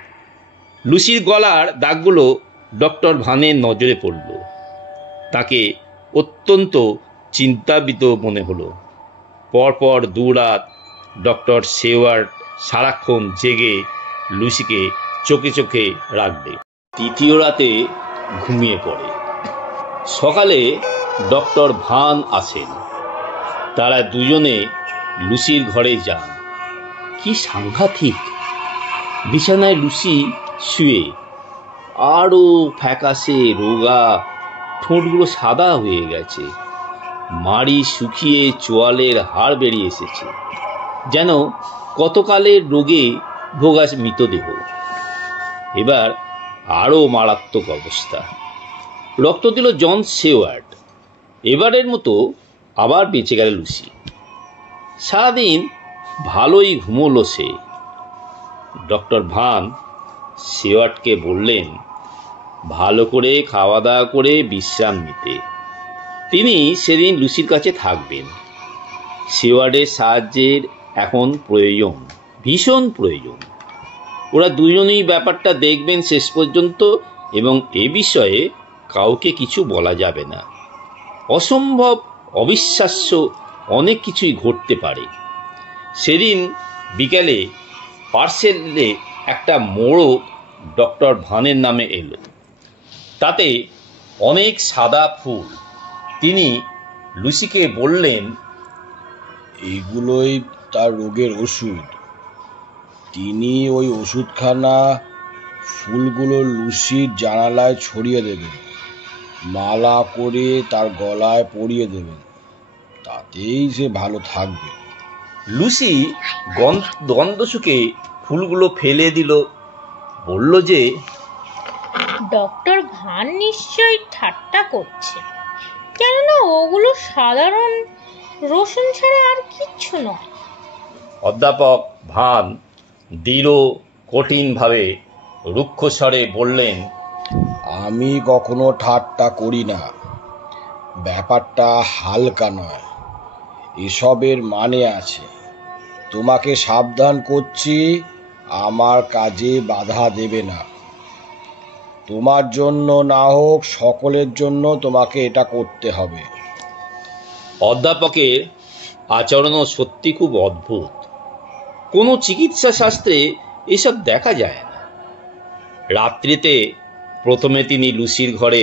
লুসির গলার দাগগুলো ডক্টর ভানের নজরে পড়ল। তাকে অত্যন্ত চিন্তান্বিত মনে হলো। পরপর 2 রাত ডক্টর সেওয়ার্ড সারাক্ষণ জেগে লুসিকে চোখে চোখে রাখবে। 3য় রাতে ঘুমিয়ে পড়ে। সকালে ডক্টর ভান আসেন। তারা দুজনে লুসির ঘরে যান। কি সাংঘাতিক! বিছানায় লুসি শুয়ে, আরও ফ্যাকাশে রোগা, ঠোঁটগুলো সাদা হয়ে গেছে, মাড়ি শুকিয়ে চোয়ালের হাড় বেরিয়ে এসেছে, যেন কতকালের রোগে ভোগা মৃতদেহ। এবার আরও মারাত্মক অবস্থা। রক্ত দিল জন সেওয়ার্ড। এবারের মতো আবার বেঁচে গেল লুসি। সারাদিন ভালোই ঘুমোলো সে। ডক্টর ভান সেওয়ার্ডকে বললেন ভালো করে খাওয়া দাওয়া করে বিশ্রাম নিতে। তিনি সেদিন লুসির কাছে থাকবেন। সেওয়ার্ডের সাহায্যের এখন প্রয়োজন, ভীষণ প্রয়োজন। ওরা দুজনেই ব্যাপারটা দেখবেন শেষ পর্যন্ত, এবং এ বিষয়ে কাউকে কিছু বলা যাবে না। অসম্ভব, অবিশ্বাস্য অনেক কিছুই ঘটতে পারে। সেদিন বিকেলে পার্সেলে একটা মোড়ক ডক্টর ভানের নামে এলো। তাতে অনেক সাদা ফুল। তিনি লুসিকে বললেন, এইগুলোই তার রোগের ওষুধ। তিনি ওই ওষুধখানা ফুলগুলো লুসির জানালায় ছড়িয়ে দেবেন, মালা করে তার গলায় পরিয়ে দেবেন, তাতেই সে ভালো থাকবে। লুসি গন্ধ শুকে ফুলগুলো ফেলে দিল। বলল যে, ডক্টর ভান নিশ্চয়ই ঠাট্টা করছে, কেননা ওগুলো সাধারণ রসুন ছাড়া আর কিচ্ছু নয়। অধ্যাপক ভান দৃঢ় কঠিনভাবে রুক্ষ স্বরে বললেন, আমি কখনো ঠাট্টা করি না। ব্যাপারটা হালকা নয়, এসবের মানে আছে। তোমাকে সাবধান করছি, আমার কাজে বাধা দেবে না। তোমার জন্য না হোক, সকলের জন্য তোমাকে এটা করতে হবে। অধ্যাপকের আচরণও সত্যি খুব অদ্ভুত। কোনো চিকিৎসা শাস্ত্রে এসব দেখা যায় না। রাত্রিতে প্রথমে তিনি লুসির ঘরে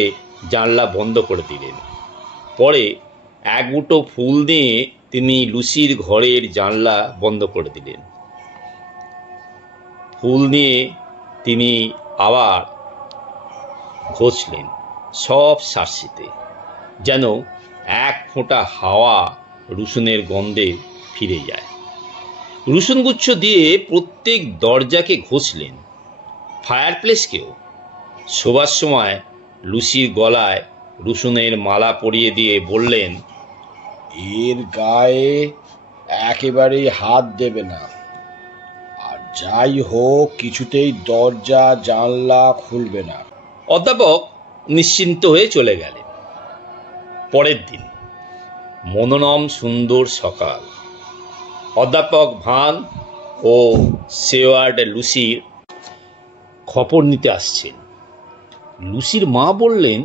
জানলা বন্ধ করে দিলেন। পরে 1 মুঠো ফুল দিয়ে তিনি লুসির ঘরের জানলা বন্ধ করে দিলেন। ফুল নিয়ে তিনি আবার ঘষলেন সব শার্সিতে, যেন 1 ফোঁটা হাওয়া রসুনের গন্ধে ফিরে যায়। রসুনগুচ্ছ দিয়ে প্রত্যেক দরজাকে ঘষলেন, ফায়ারপ্লেসকেও। শোবার সময় লুসির গলায় রসুনের মালা পরিয়ে দিয়ে বললেন, এর গায়ে একেবারেই হাত দেবে না, আর যাই হোক কিছুতেই দরজা জানলা খুলবে না। অধ্যাপক নিশ্চিন্ত হয়ে চলে গেলেন। পরের দিন মনোরম সুন্দর সকাল। অধ্যাপক ভান ও সেওয়ার্ড লুসির খবর নিতে আসছেন। লুসির মা বললেন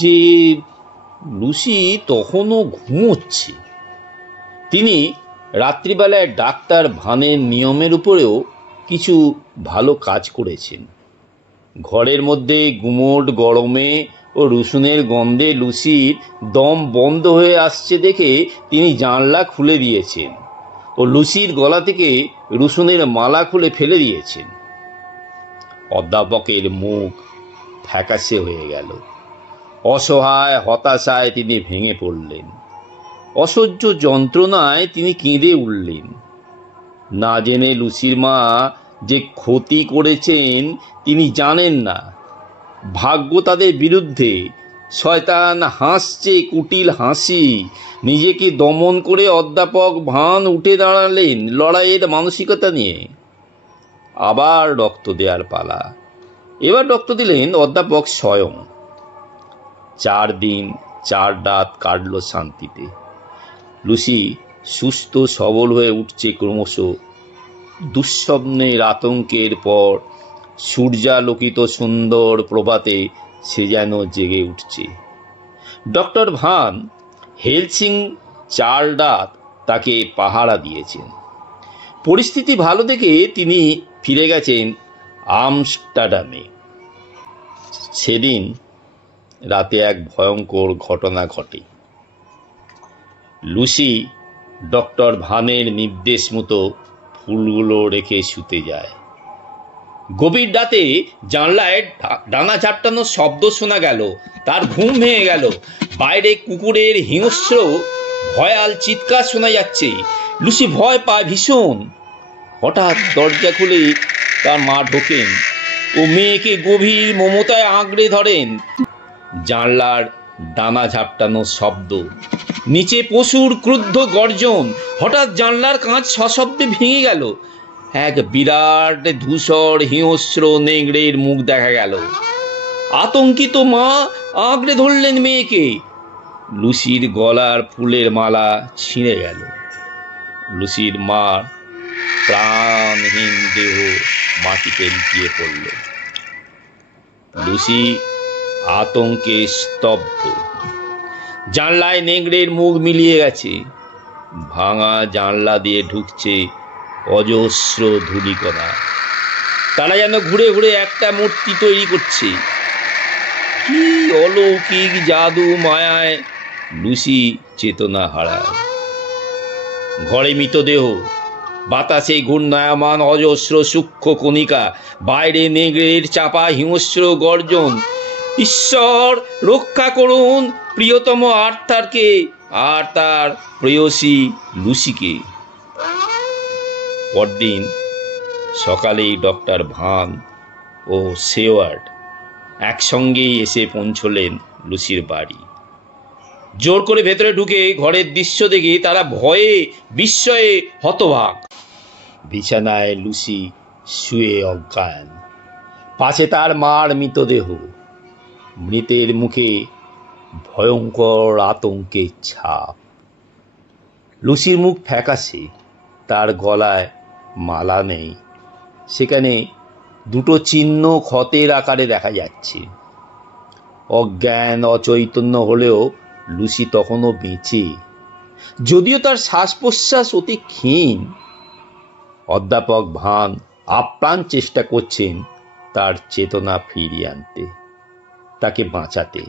যে লুসি তখনও ঘুমোচ্ছে। তিনি রাত্রিবেলায় ডাক্তার ভানের নিয়মের উপরেও কিছু ভালো কাজ করেছেন। ঘরের মধ্যে গুমোট গরমে ও রসুনের গন্ধে লুসির দম বন্ধ হয়ে আসছে দেখে তিনি জানলা খুলে দিয়েছেন ও লুসির গলা থেকে রসুনের মালা খুলে ফেলে দিয়েছেন। অধ্যাপকের মুখ ফ্যাকাশে হয়ে গেল। অসহায় হতাশায় তিনি ভেঙে পড়লেন। অসহ্য যন্ত্রণায় তিনি কেঁদে উঠলেন। না জেনে লুসির মা যে ক্ষতি করেছেন তিনি জানেন না। ভাগ্য তাদের বিরুদ্ধে। শয়তান হাসছে কুটিল হাসি। নিজেকে দমন করে অধ্যাপক ভান উঠে দাঁড়ালেন লড়াইয়ের মানসিকতা নিয়ে। আবার রক্ত দেওয়ার পালা। এবার রক্ত দিলেন অধ্যাপক স্বয়ং। 4 দিন 4 রাত কাটল শান্তিতে। লুসি সুস্থ সবল হয়ে উঠছে ক্রমশ। দুঃস্বপ্নের আতঙ্কের পর সূর্যালোকিত সুন্দর প্রভাতে সে যেন জেগে উঠছে। ডক্টর ভান হেলসিং চার্লস তাকে পাহারা দিয়েছেন। পরিস্থিতি ভালো দেখে তিনি ফিরে গেছেন আমস্টারডামে। সেদিন রাতে এক ভয়ঙ্কর ঘটনা ঘটে। লুসি ডক্টর ভানের নির্দেশ মতো ফুলগুলো রেখে শুতে যায়। গভীর রাতে জানলায় ডানা ঝাপটানোর শব্দ শোনা গেল। তার ঘুম ভেঙে গেল। বাইরে কুকুরের হিংস্র ভয়াল চিৎকার শোনা যাচ্ছে। লুসি ভয় পায় ভীষণ। হঠাৎ দরজা খুলে তার মা ঢোকেন ও মেয়েকে গভীর মমতায় আঁকড়ে ধরেন। জানলার ডানা ঝাপটানোর শব্দ, নিচে পশুর ক্রুদ্ধ গর্জন। হঠাৎ জানলার কাঁচ সশব্দে ভেঙে গেল। এক বিরাট ধূসর হিংস্র নেংড়ের মুখ দেখা গেল। আতঙ্কিত মা আঁকড়ে ধরলেন মেয়েকে। লুসির গলার ফুলের মালা ছিঁড়ে গেল। লুসির মার প্রাণহীন দেহ মাটিতে লুটিয়ে পড়ল। লুসি আতঙ্কে স্তব্ধ। জানলায় নেংড়ের মুখ মিলিয়ে গেছে। ভাঙা জানলা দিয়ে ঢুকছে অজস্র ধূলিকণা। তারা যেন ঘুরে ঘুরে একটা মূর্তি তৈরি করছে। কি অলৌকিক জাদু মায়ায় লুসি চেতনা হারায়। ঘরে মৃতদেহ, বাতাসে ঘূর্ণায়মান অজস্র সূক্ষ্ম কণিকা, বাইরে নেংড়ের চাপা হিংস্র গর্জন। ঈশ্বর রক্ষা করুন প্রিয়তম আর্থারকে আর তার প্রেয়সী লুসিকে। পরদিন সকালেই ডক্টর ভান ও সেওয়ার্ড একসঙ্গেই এসে পৌঁছলেন লুসির বাড়ি। জোর করে ভেতরে ঢুকে ঘরের দৃশ্য দেখে তারা ভয়ে বিস্ময়ে হতবাক। বিছানায় লুসি শুয়ে অজ্ঞান, পাশে তার মার মৃতদেহ। মৃতের মুখে ভয়ঙ্কর আতঙ্কের ছাপ। লুসির মুখ ফ্যাকাশে, তার গলায় মালা নেই। সেখানে দুটো চিহ্ন ক্ষতের আকারে দেখা যাচ্ছে। অজ্ঞান অচৈতন্য হলেও লুসি তখনও বেঁচে, যদিও তার শ্বাস প্রশ্বাস অতি ক্ষীণ। অধ্যাপক ভান আপ্রাণ চেষ্টা করছেন তার চেতনা ফিরিয়ে আনতে, তাকে বাঁচাতে।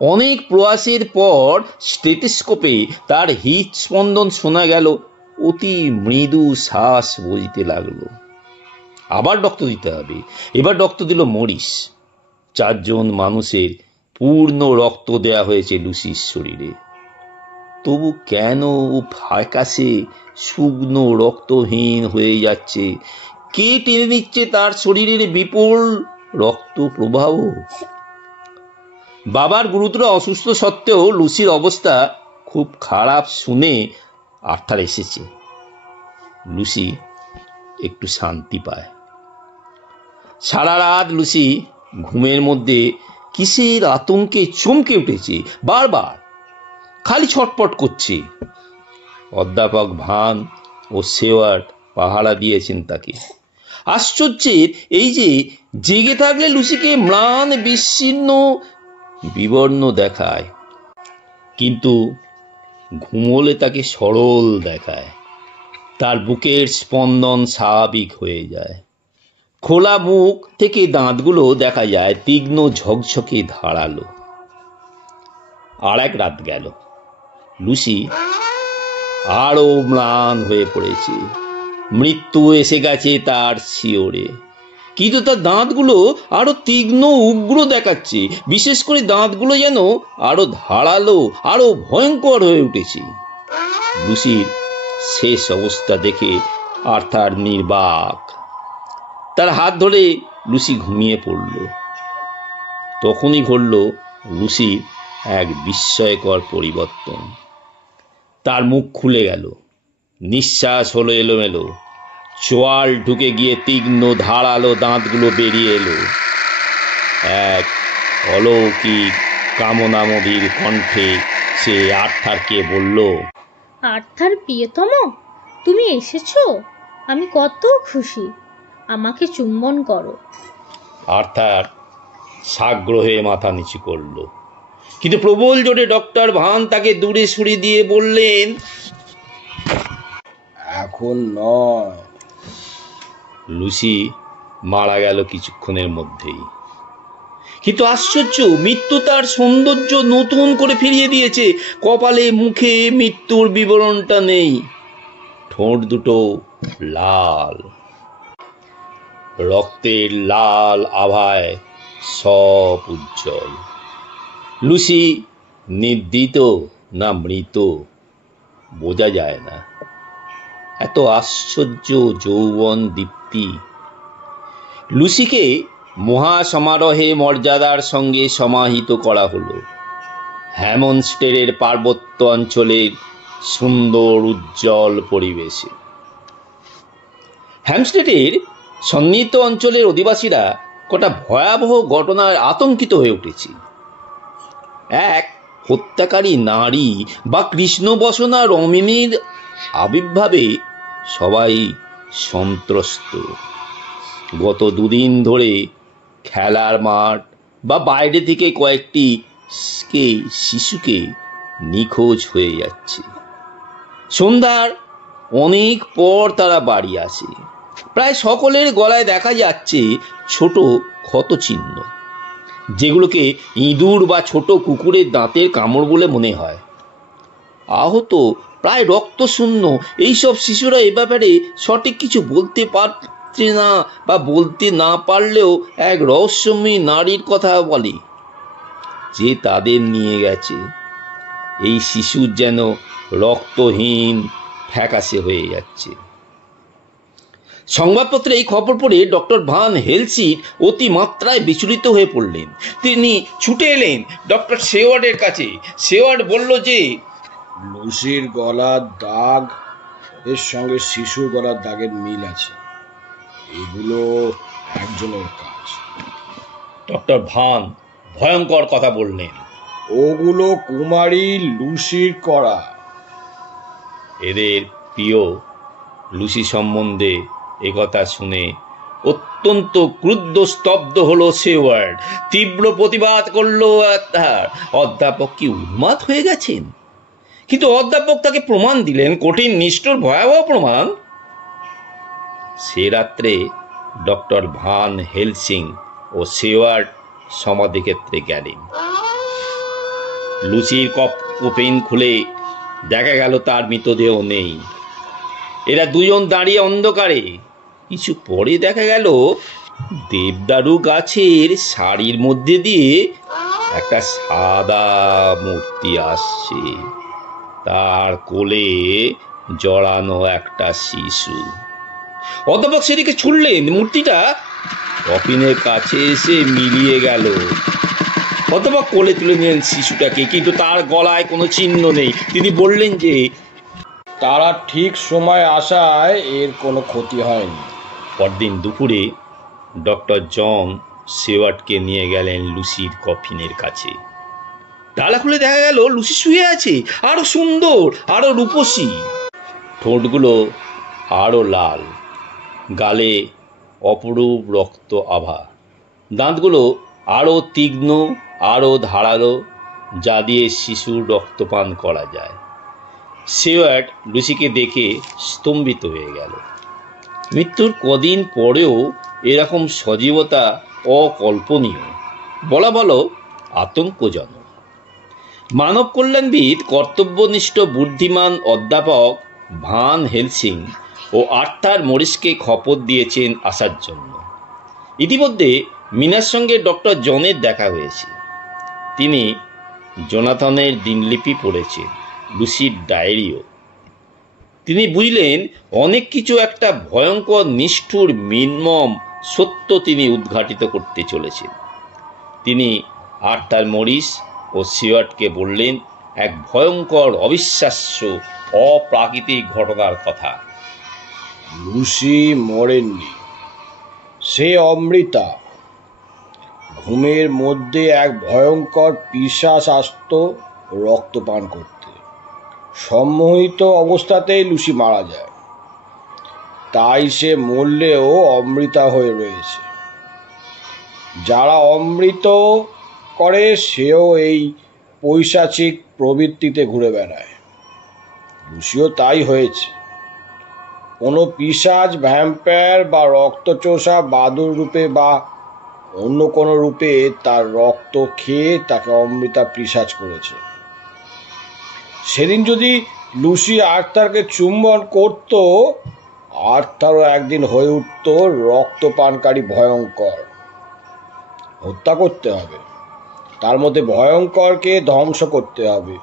অনেক প্রয়াসের পর স্টেথোস্কোপে তার হৃদস্পন্দন শোনা গেল। অতি মৃদু শ্বাস বইতে লাগলো। আবার রক্ত দিতে হবে। এবার রক্ত দিল মরিস। 4 জন মানুষের পূর্ণ রক্ত দেয়া হয়েছে লুসির শরীরে। তবু কেন ও ফ্যাকাশে শুকনো রক্তহীন হয়ে যাচ্ছে? কে টেনে নিচ্ছে তার শরীরের বিপুল রক্ত প্রবাহ? বাবার গুরুতর অসুস্থ সত্ত্বেও লুসির অবস্থা খুব খারাপ শুনে আর্থার এসেছে। লুসি একটু শান্তি পায়। সারা রাত লুসি ঘুমের মধ্যে কিসের আতঙ্কে চমকে উঠেছে। বারবার খালি ছটপট করছে। অধ্যাপক ভান ও সেওয়ার্ড পাহারা দিয়েছেন তাকে। আশ্চর্যের এই যে জেগে থাকলে লুসিকে ম্লান বিচ্ছিন্ন বিবর্ণ দেখায়, কিন্তু ঘুমোলে তাকে সরল দেখায়। তার বুকের স্পন্দন স্বাভাবিক হয়ে যায়। খোলা মুখ থেকে দাঁতগুলো দেখা যায় তীক্ষ্ণ ঝকঝকে ধারালো। আর এক রাত গেল। লুসি আরো ম্লান হয়ে পড়েছে। মৃত্যু এসে গেছে তার শিওরে। কিন্তু তার দাঁতগুলো আরো তীক্ষ্ণ উগ্র দেখাচ্ছে। বিশেষ করে দাঁতগুলো যেন আরো ধারালো, আরো ভয়ঙ্কর হয়ে উঠেছে। লুসির শেষ অবস্থা দেখে আর্থার নির্বাক। তার হাত ধরে লুসি ঘুমিয়ে পড়ল। তখনই ঘটল লুসির এক বিস্ময়কর পরিবর্তন। তার মুখ খুলে গেল, নিঃশ্বাস হলো এলোমেলো, চোয়াল ঢুকে গিয়ে তীক্ষ্ণ ধারালো দাঁতগুলো বেরিয়ে এলো। এক অলৌকিক কামনামধির কণ্ঠে সে আর্থারকে বলল, আর্থার প্রিয়তম, তুমি এসেছো। আমি কত খুশি। আমাকে চুম্বন করো। আর্থার সাগ্রহে মাথা নিচু করল, কিন্তু প্রবল জোরে ডক্টর ভান তাকে দূরে সরিয়ে দিয়ে বললেন, এখন নয়। লুসি মারা গেল কিছুক্ষণের মধ্যেই। কিন্তু আশ্চর্য, মৃত্যু তার সৌন্দর্য নতুন করে ফিরিয়ে দিয়েছে। কপালে মুখে মৃত্যুর বিবরণটা নেই, ঠোঁট দুটো লাল, রক্তের লাল আভায় সব উজ্জ্বল। লুসি নির্দিত না মৃত বোঝা যায় না। এত আশ্চর্য যৌবন দীপ্তি। লুসিকে মহাসমারোহে মর্যাদার সঙ্গে সমাহিত করা হলো হ্যামনস্টেডের পার্বত্য অঞ্চলের সুন্দর উজ্জ্বল পরিবেশে। হ্যামস্টেডের সন্নিহিত অঞ্চলের অধিবাসীরা কটা ভয়াবহ ঘটনায় আতঙ্কিত হয়ে উঠেছে। এক হত্যাকারী নারী বা কৃষ্ণবসনা রমণীর আবির্ভাবে সবাই সন্ত্রস্ত। গত দুদিন ধরে খেলার মাঠ বা বাইরে থেকে কয়েকটি শিশুকে নিখোঁজ হয়ে যাচ্ছে। সন্ধ্যার অনেক পর তারা বাড়ি আসে। প্রায় সকলের গলায় দেখা যাচ্ছে ছোট ক্ষতচিহ্ন, যেগুলোকে ইঁদুর বা ছোট কুকুরের দাঁতের কামড় বলে মনে হয়। আহত, প্রায় রক্তশূন্য এইসব শিশুরা এ ব্যাপারে সঠিক কিছু বলতে পারছে না, বা বলতে না পারলেও এক রহস্যময়ী নারীর কথা বলে যে তাদের নিয়ে গেছে। এই শিশু যেন রক্তহীন ফ্যাকাশে হয়ে যাচ্ছে। সংবাদপত্রে এই খবর পড়ে ডক্টর ভান হেলসিট অতি মাত্রায় বিচলিত হয়ে পড়লেন। তিনি ছুটে এলেন ডক্টর সেওয়ার্ডের কাছে। সেওয়ার্ড বলল যে লুসির গলার দাগ এর সঙ্গে শিশুর গলার দাগের মিল আছে। এগুলো একজনের কাজ। ডক্টর ভান ভয়ঙ্কর কথা বললেন, ওগুলো কুমারী লুসির করা। এদের প্রিয় লুসি সম্বন্ধে একথা শুনে অত্যন্ত ক্রুদ্ধ স্তব্ধ হলো সেওয়ার্ড। তীব্র প্রতিবাদ করলো তার। অধ্যাপক কি উন্মাদ হয়ে গেছেন? কিন্তু অধ্যাপক তাকে প্রমাণ দিলেন, কঠিন নিষ্ঠুর ভয়াবহ প্রমাণ। সে রাত্রে ডক্টর ভান হেলসিং ও সেওয়ার্ড সমাধিক্ষেত্রে গেলেন। লুসির কফিন খুলে দেখা গেল তার মৃতদেহ নেই। এরা দুজন দাঁড়িয়ে অন্ধকারে। কিছু পরে দেখা গেল দেবদারু গাছের সারির মধ্যে দিয়ে একটা সাদা মূর্তি আসছে, তার কোলে জড়ানো একটা শিশু। অধ্যাপক সেদিকে ছুটলেন। মূর্তিটা কফিনের কাছে এসে মিলিয়ে গেল। অধ্যাপক কোলে তুলে নিলেন শিশুটাকে, কিন্তু তার গলায় কোনো চিহ্ন নেই। তিনি বললেন যে তারা ঠিক সময় আসায় এর কোনো ক্ষতি হয়নি। পরদিন দুপুরে ডক্টর জন সেওয়ার্ডকে নিয়ে গেলেন লুসির কফিনের কাছে। ডালা খুলে দেখা গেল লুসি শুয়ে আছে, আরো সুন্দর, আরো রূপসী। ঠোঁটগুলো আরো লাল, গালে অপরূপ রক্ত আভা, দাঁতগুলো আরো তীক্ষ্ণ, আরো ধারালো, যা দিয়ে শিশুর রক্তপান করা যায়। সেওয়ার্ড লুসিকে দেখে স্তম্ভিত হয়ে গেল। মৃত্যুর কদিন পরেও এরকম সজীবতা অকল্পনীয়, বলা বলো আতঙ্কজনক। মানব কল্যাণবিদ, কর্তব্যনিষ্ঠ বুদ্ধিমান অধ্যাপক ভান হেলসিং ও আর্থার মরিসকে খবর দিয়েছেন আসার জন্য। ইতিমধ্যে মিনার সঙ্গে ডক্টর জনের দেখা হয়েছে। তিনি জোনাথনের দিনলিপি পড়েছেন, লুসির ডায়েরিও। তিনি বুঝলেন অনেক কিছু একটা ভয়ঙ্কর, নিষ্ঠুর, নির্মম সত্য তিনি উদ্ঘাটিত করতে চলেছেন। তিনি আর্থার মরিস ও সিওয়ার্ডকে বললেন এক ভয়ঙ্কর, অবিশ্বাস্য, অপ্রাকৃতিক ঘটনার কথা। লুসি মরেননি, সে অমৃতা। ঘুমের মধ্যে এক ভয়ঙ্কর পিশাচ আসত রক্তপান করতে। সম্মোহিত অবস্থাতেই লুসি মারা যায়। তাই সে মরলেও অমৃতা হয়ে রয়েছে। যারা অমৃত করে সেও এই পৈশাচিক প্রবৃত্তিতে ঘুরে বেড়ায়। লুসিও তাই হয়েছে। কোনো পিশাচ, ভ্যাম্পায়ার বা রক্তচোষা বাদুড় রূপে বা অন্য কোনো রূপে তার রক্ত খেয়ে তাকে অমৃতা পিশাচ করেছে। সেদিন যদি লুসি আর্থারকে চুম্বন করত, আর্থারও একদিন হয়ে উঠত রক্তপানকারী ভয়ঙ্কর। হত্যা করতে হবে, তার মধ্যে ভয়ঙ্করকে ধ্বংস করতে হবে।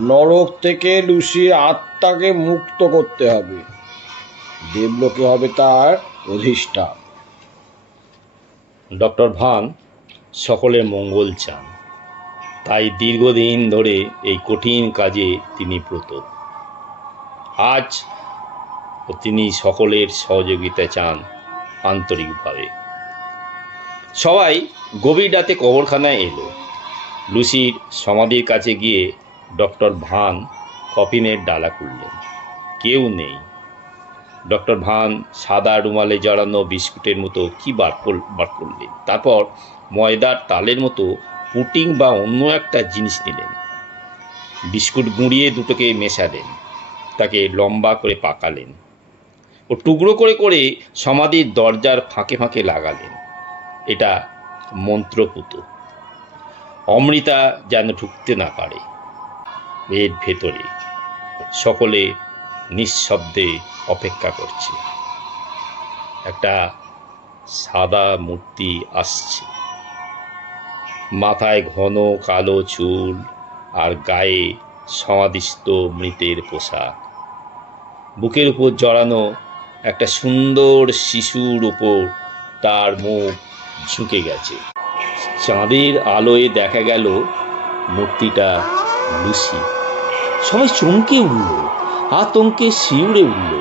নরক থেকে লুসির আত্মাকে মুক্ত করতে হবে। দেবলোকে হবে তার অধিষ্ঠান। ডক্টর ভান সকলের মঙ্গল চান, তাই দীর্ঘদিন ধরে এই কঠিন কাজে তিনি ব্রত। আজ তিনি সকলের সহযোগিতা চান আন্তরিকভাবে। সবাই গভীর রাতে কবরখানায় এলো। লুসির সমাধির কাছে গিয়ে ডক্টর ভান কফিনের ডালা খুললেন। কেউ নেই। ডক্টর ভান সাদা রুমালে জড়ানো বিস্কুটের মতো কি বার করলেন। তারপর ময়দার তালের মতো পুটিং বা অন্য একটা জিনিস নিলেন। বিস্কুট গুঁড়িয়ে দুটোকে মেশালেন, তাকে লম্বা করে পাকালেন ও টুকরো করে করে সমাধির দরজার ফাঁকে ফাঁকে লাগালেন। এটা মন্ত্রপুত। অমৃতা যেন ঢুকতে না পারে এর ভেতরে। সকলে নিঃশব্দে অপেক্ষা করছে। একটা সাদা মূর্তি আসছে, মাথায় ঘন কালো চুল আর গায়ে সমাধিস্থ মৃতের পোশাক। বুকের উপর জড়ানো একটা সুন্দর শিশুর উপর তার মুখ ঝুঁকে গেছে। চাঁদের আলোয় দেখা গেল মূর্তিটা লুসি। সবাই চমকে উঠল, আতঙ্কে শিউরে উঠল।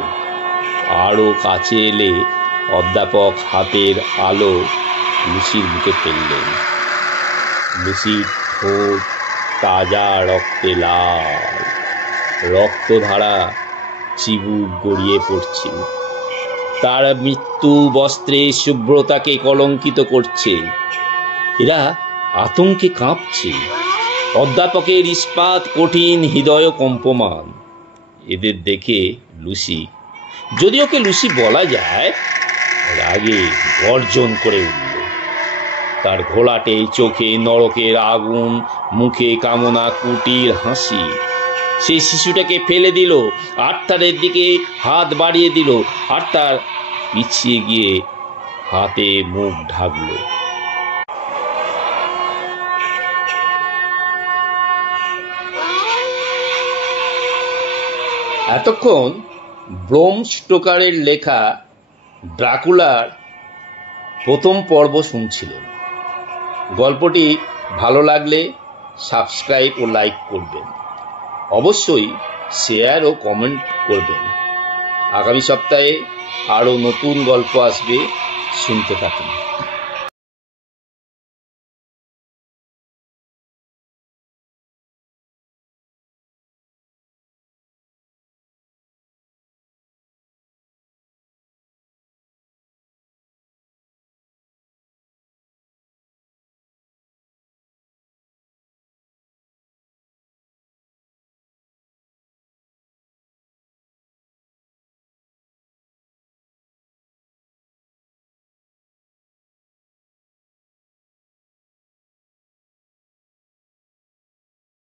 আরও কাছে এলে অধ্যাপক হাতের আলো লুসির মুখে ফেললেন। লুসির ঠোঁট তাজা রক্তে লাল, রক্তধারা চিবুক গড়িয়ে পড়ছে। তার মৃত্যু বস্ত্রে শুভ্রতাকে কলঙ্কিত করছে। এরা আতঙ্কে কাঁপছে। অধ্যাপকের ইস্পাত কঠিন, হৃদয় কম্পমান। এদের দেখে লুসি, যদি ওকে লুসি বলা যায়, রাগে গর্জন করে উঠল। তার ঘোলাটে চোখে নরকের আগুন, মুখে কামনা কুটির হাসি। সেই শিশুটাকে ফেলে দিল, আর্থারের দিকে হাত বাড়িয়ে দিল। আর্থার পিছিয়ে গিয়ে হাতে মুখ ঢাকল। এতক্ষণ ব্রোম স্টোকারের লেখা ড্রাকুলার প্রথম পর্ব শুনছিলেন। গল্পটি ভালো লাগলে সাবস্ক্রাইব ও লাইক করবেন। অবশ্যই শেয়ার ও কমেন্ট করবেন। আগামী সপ্তাহে আরও নতুন গল্প আসবে, শুনতে থাকুন।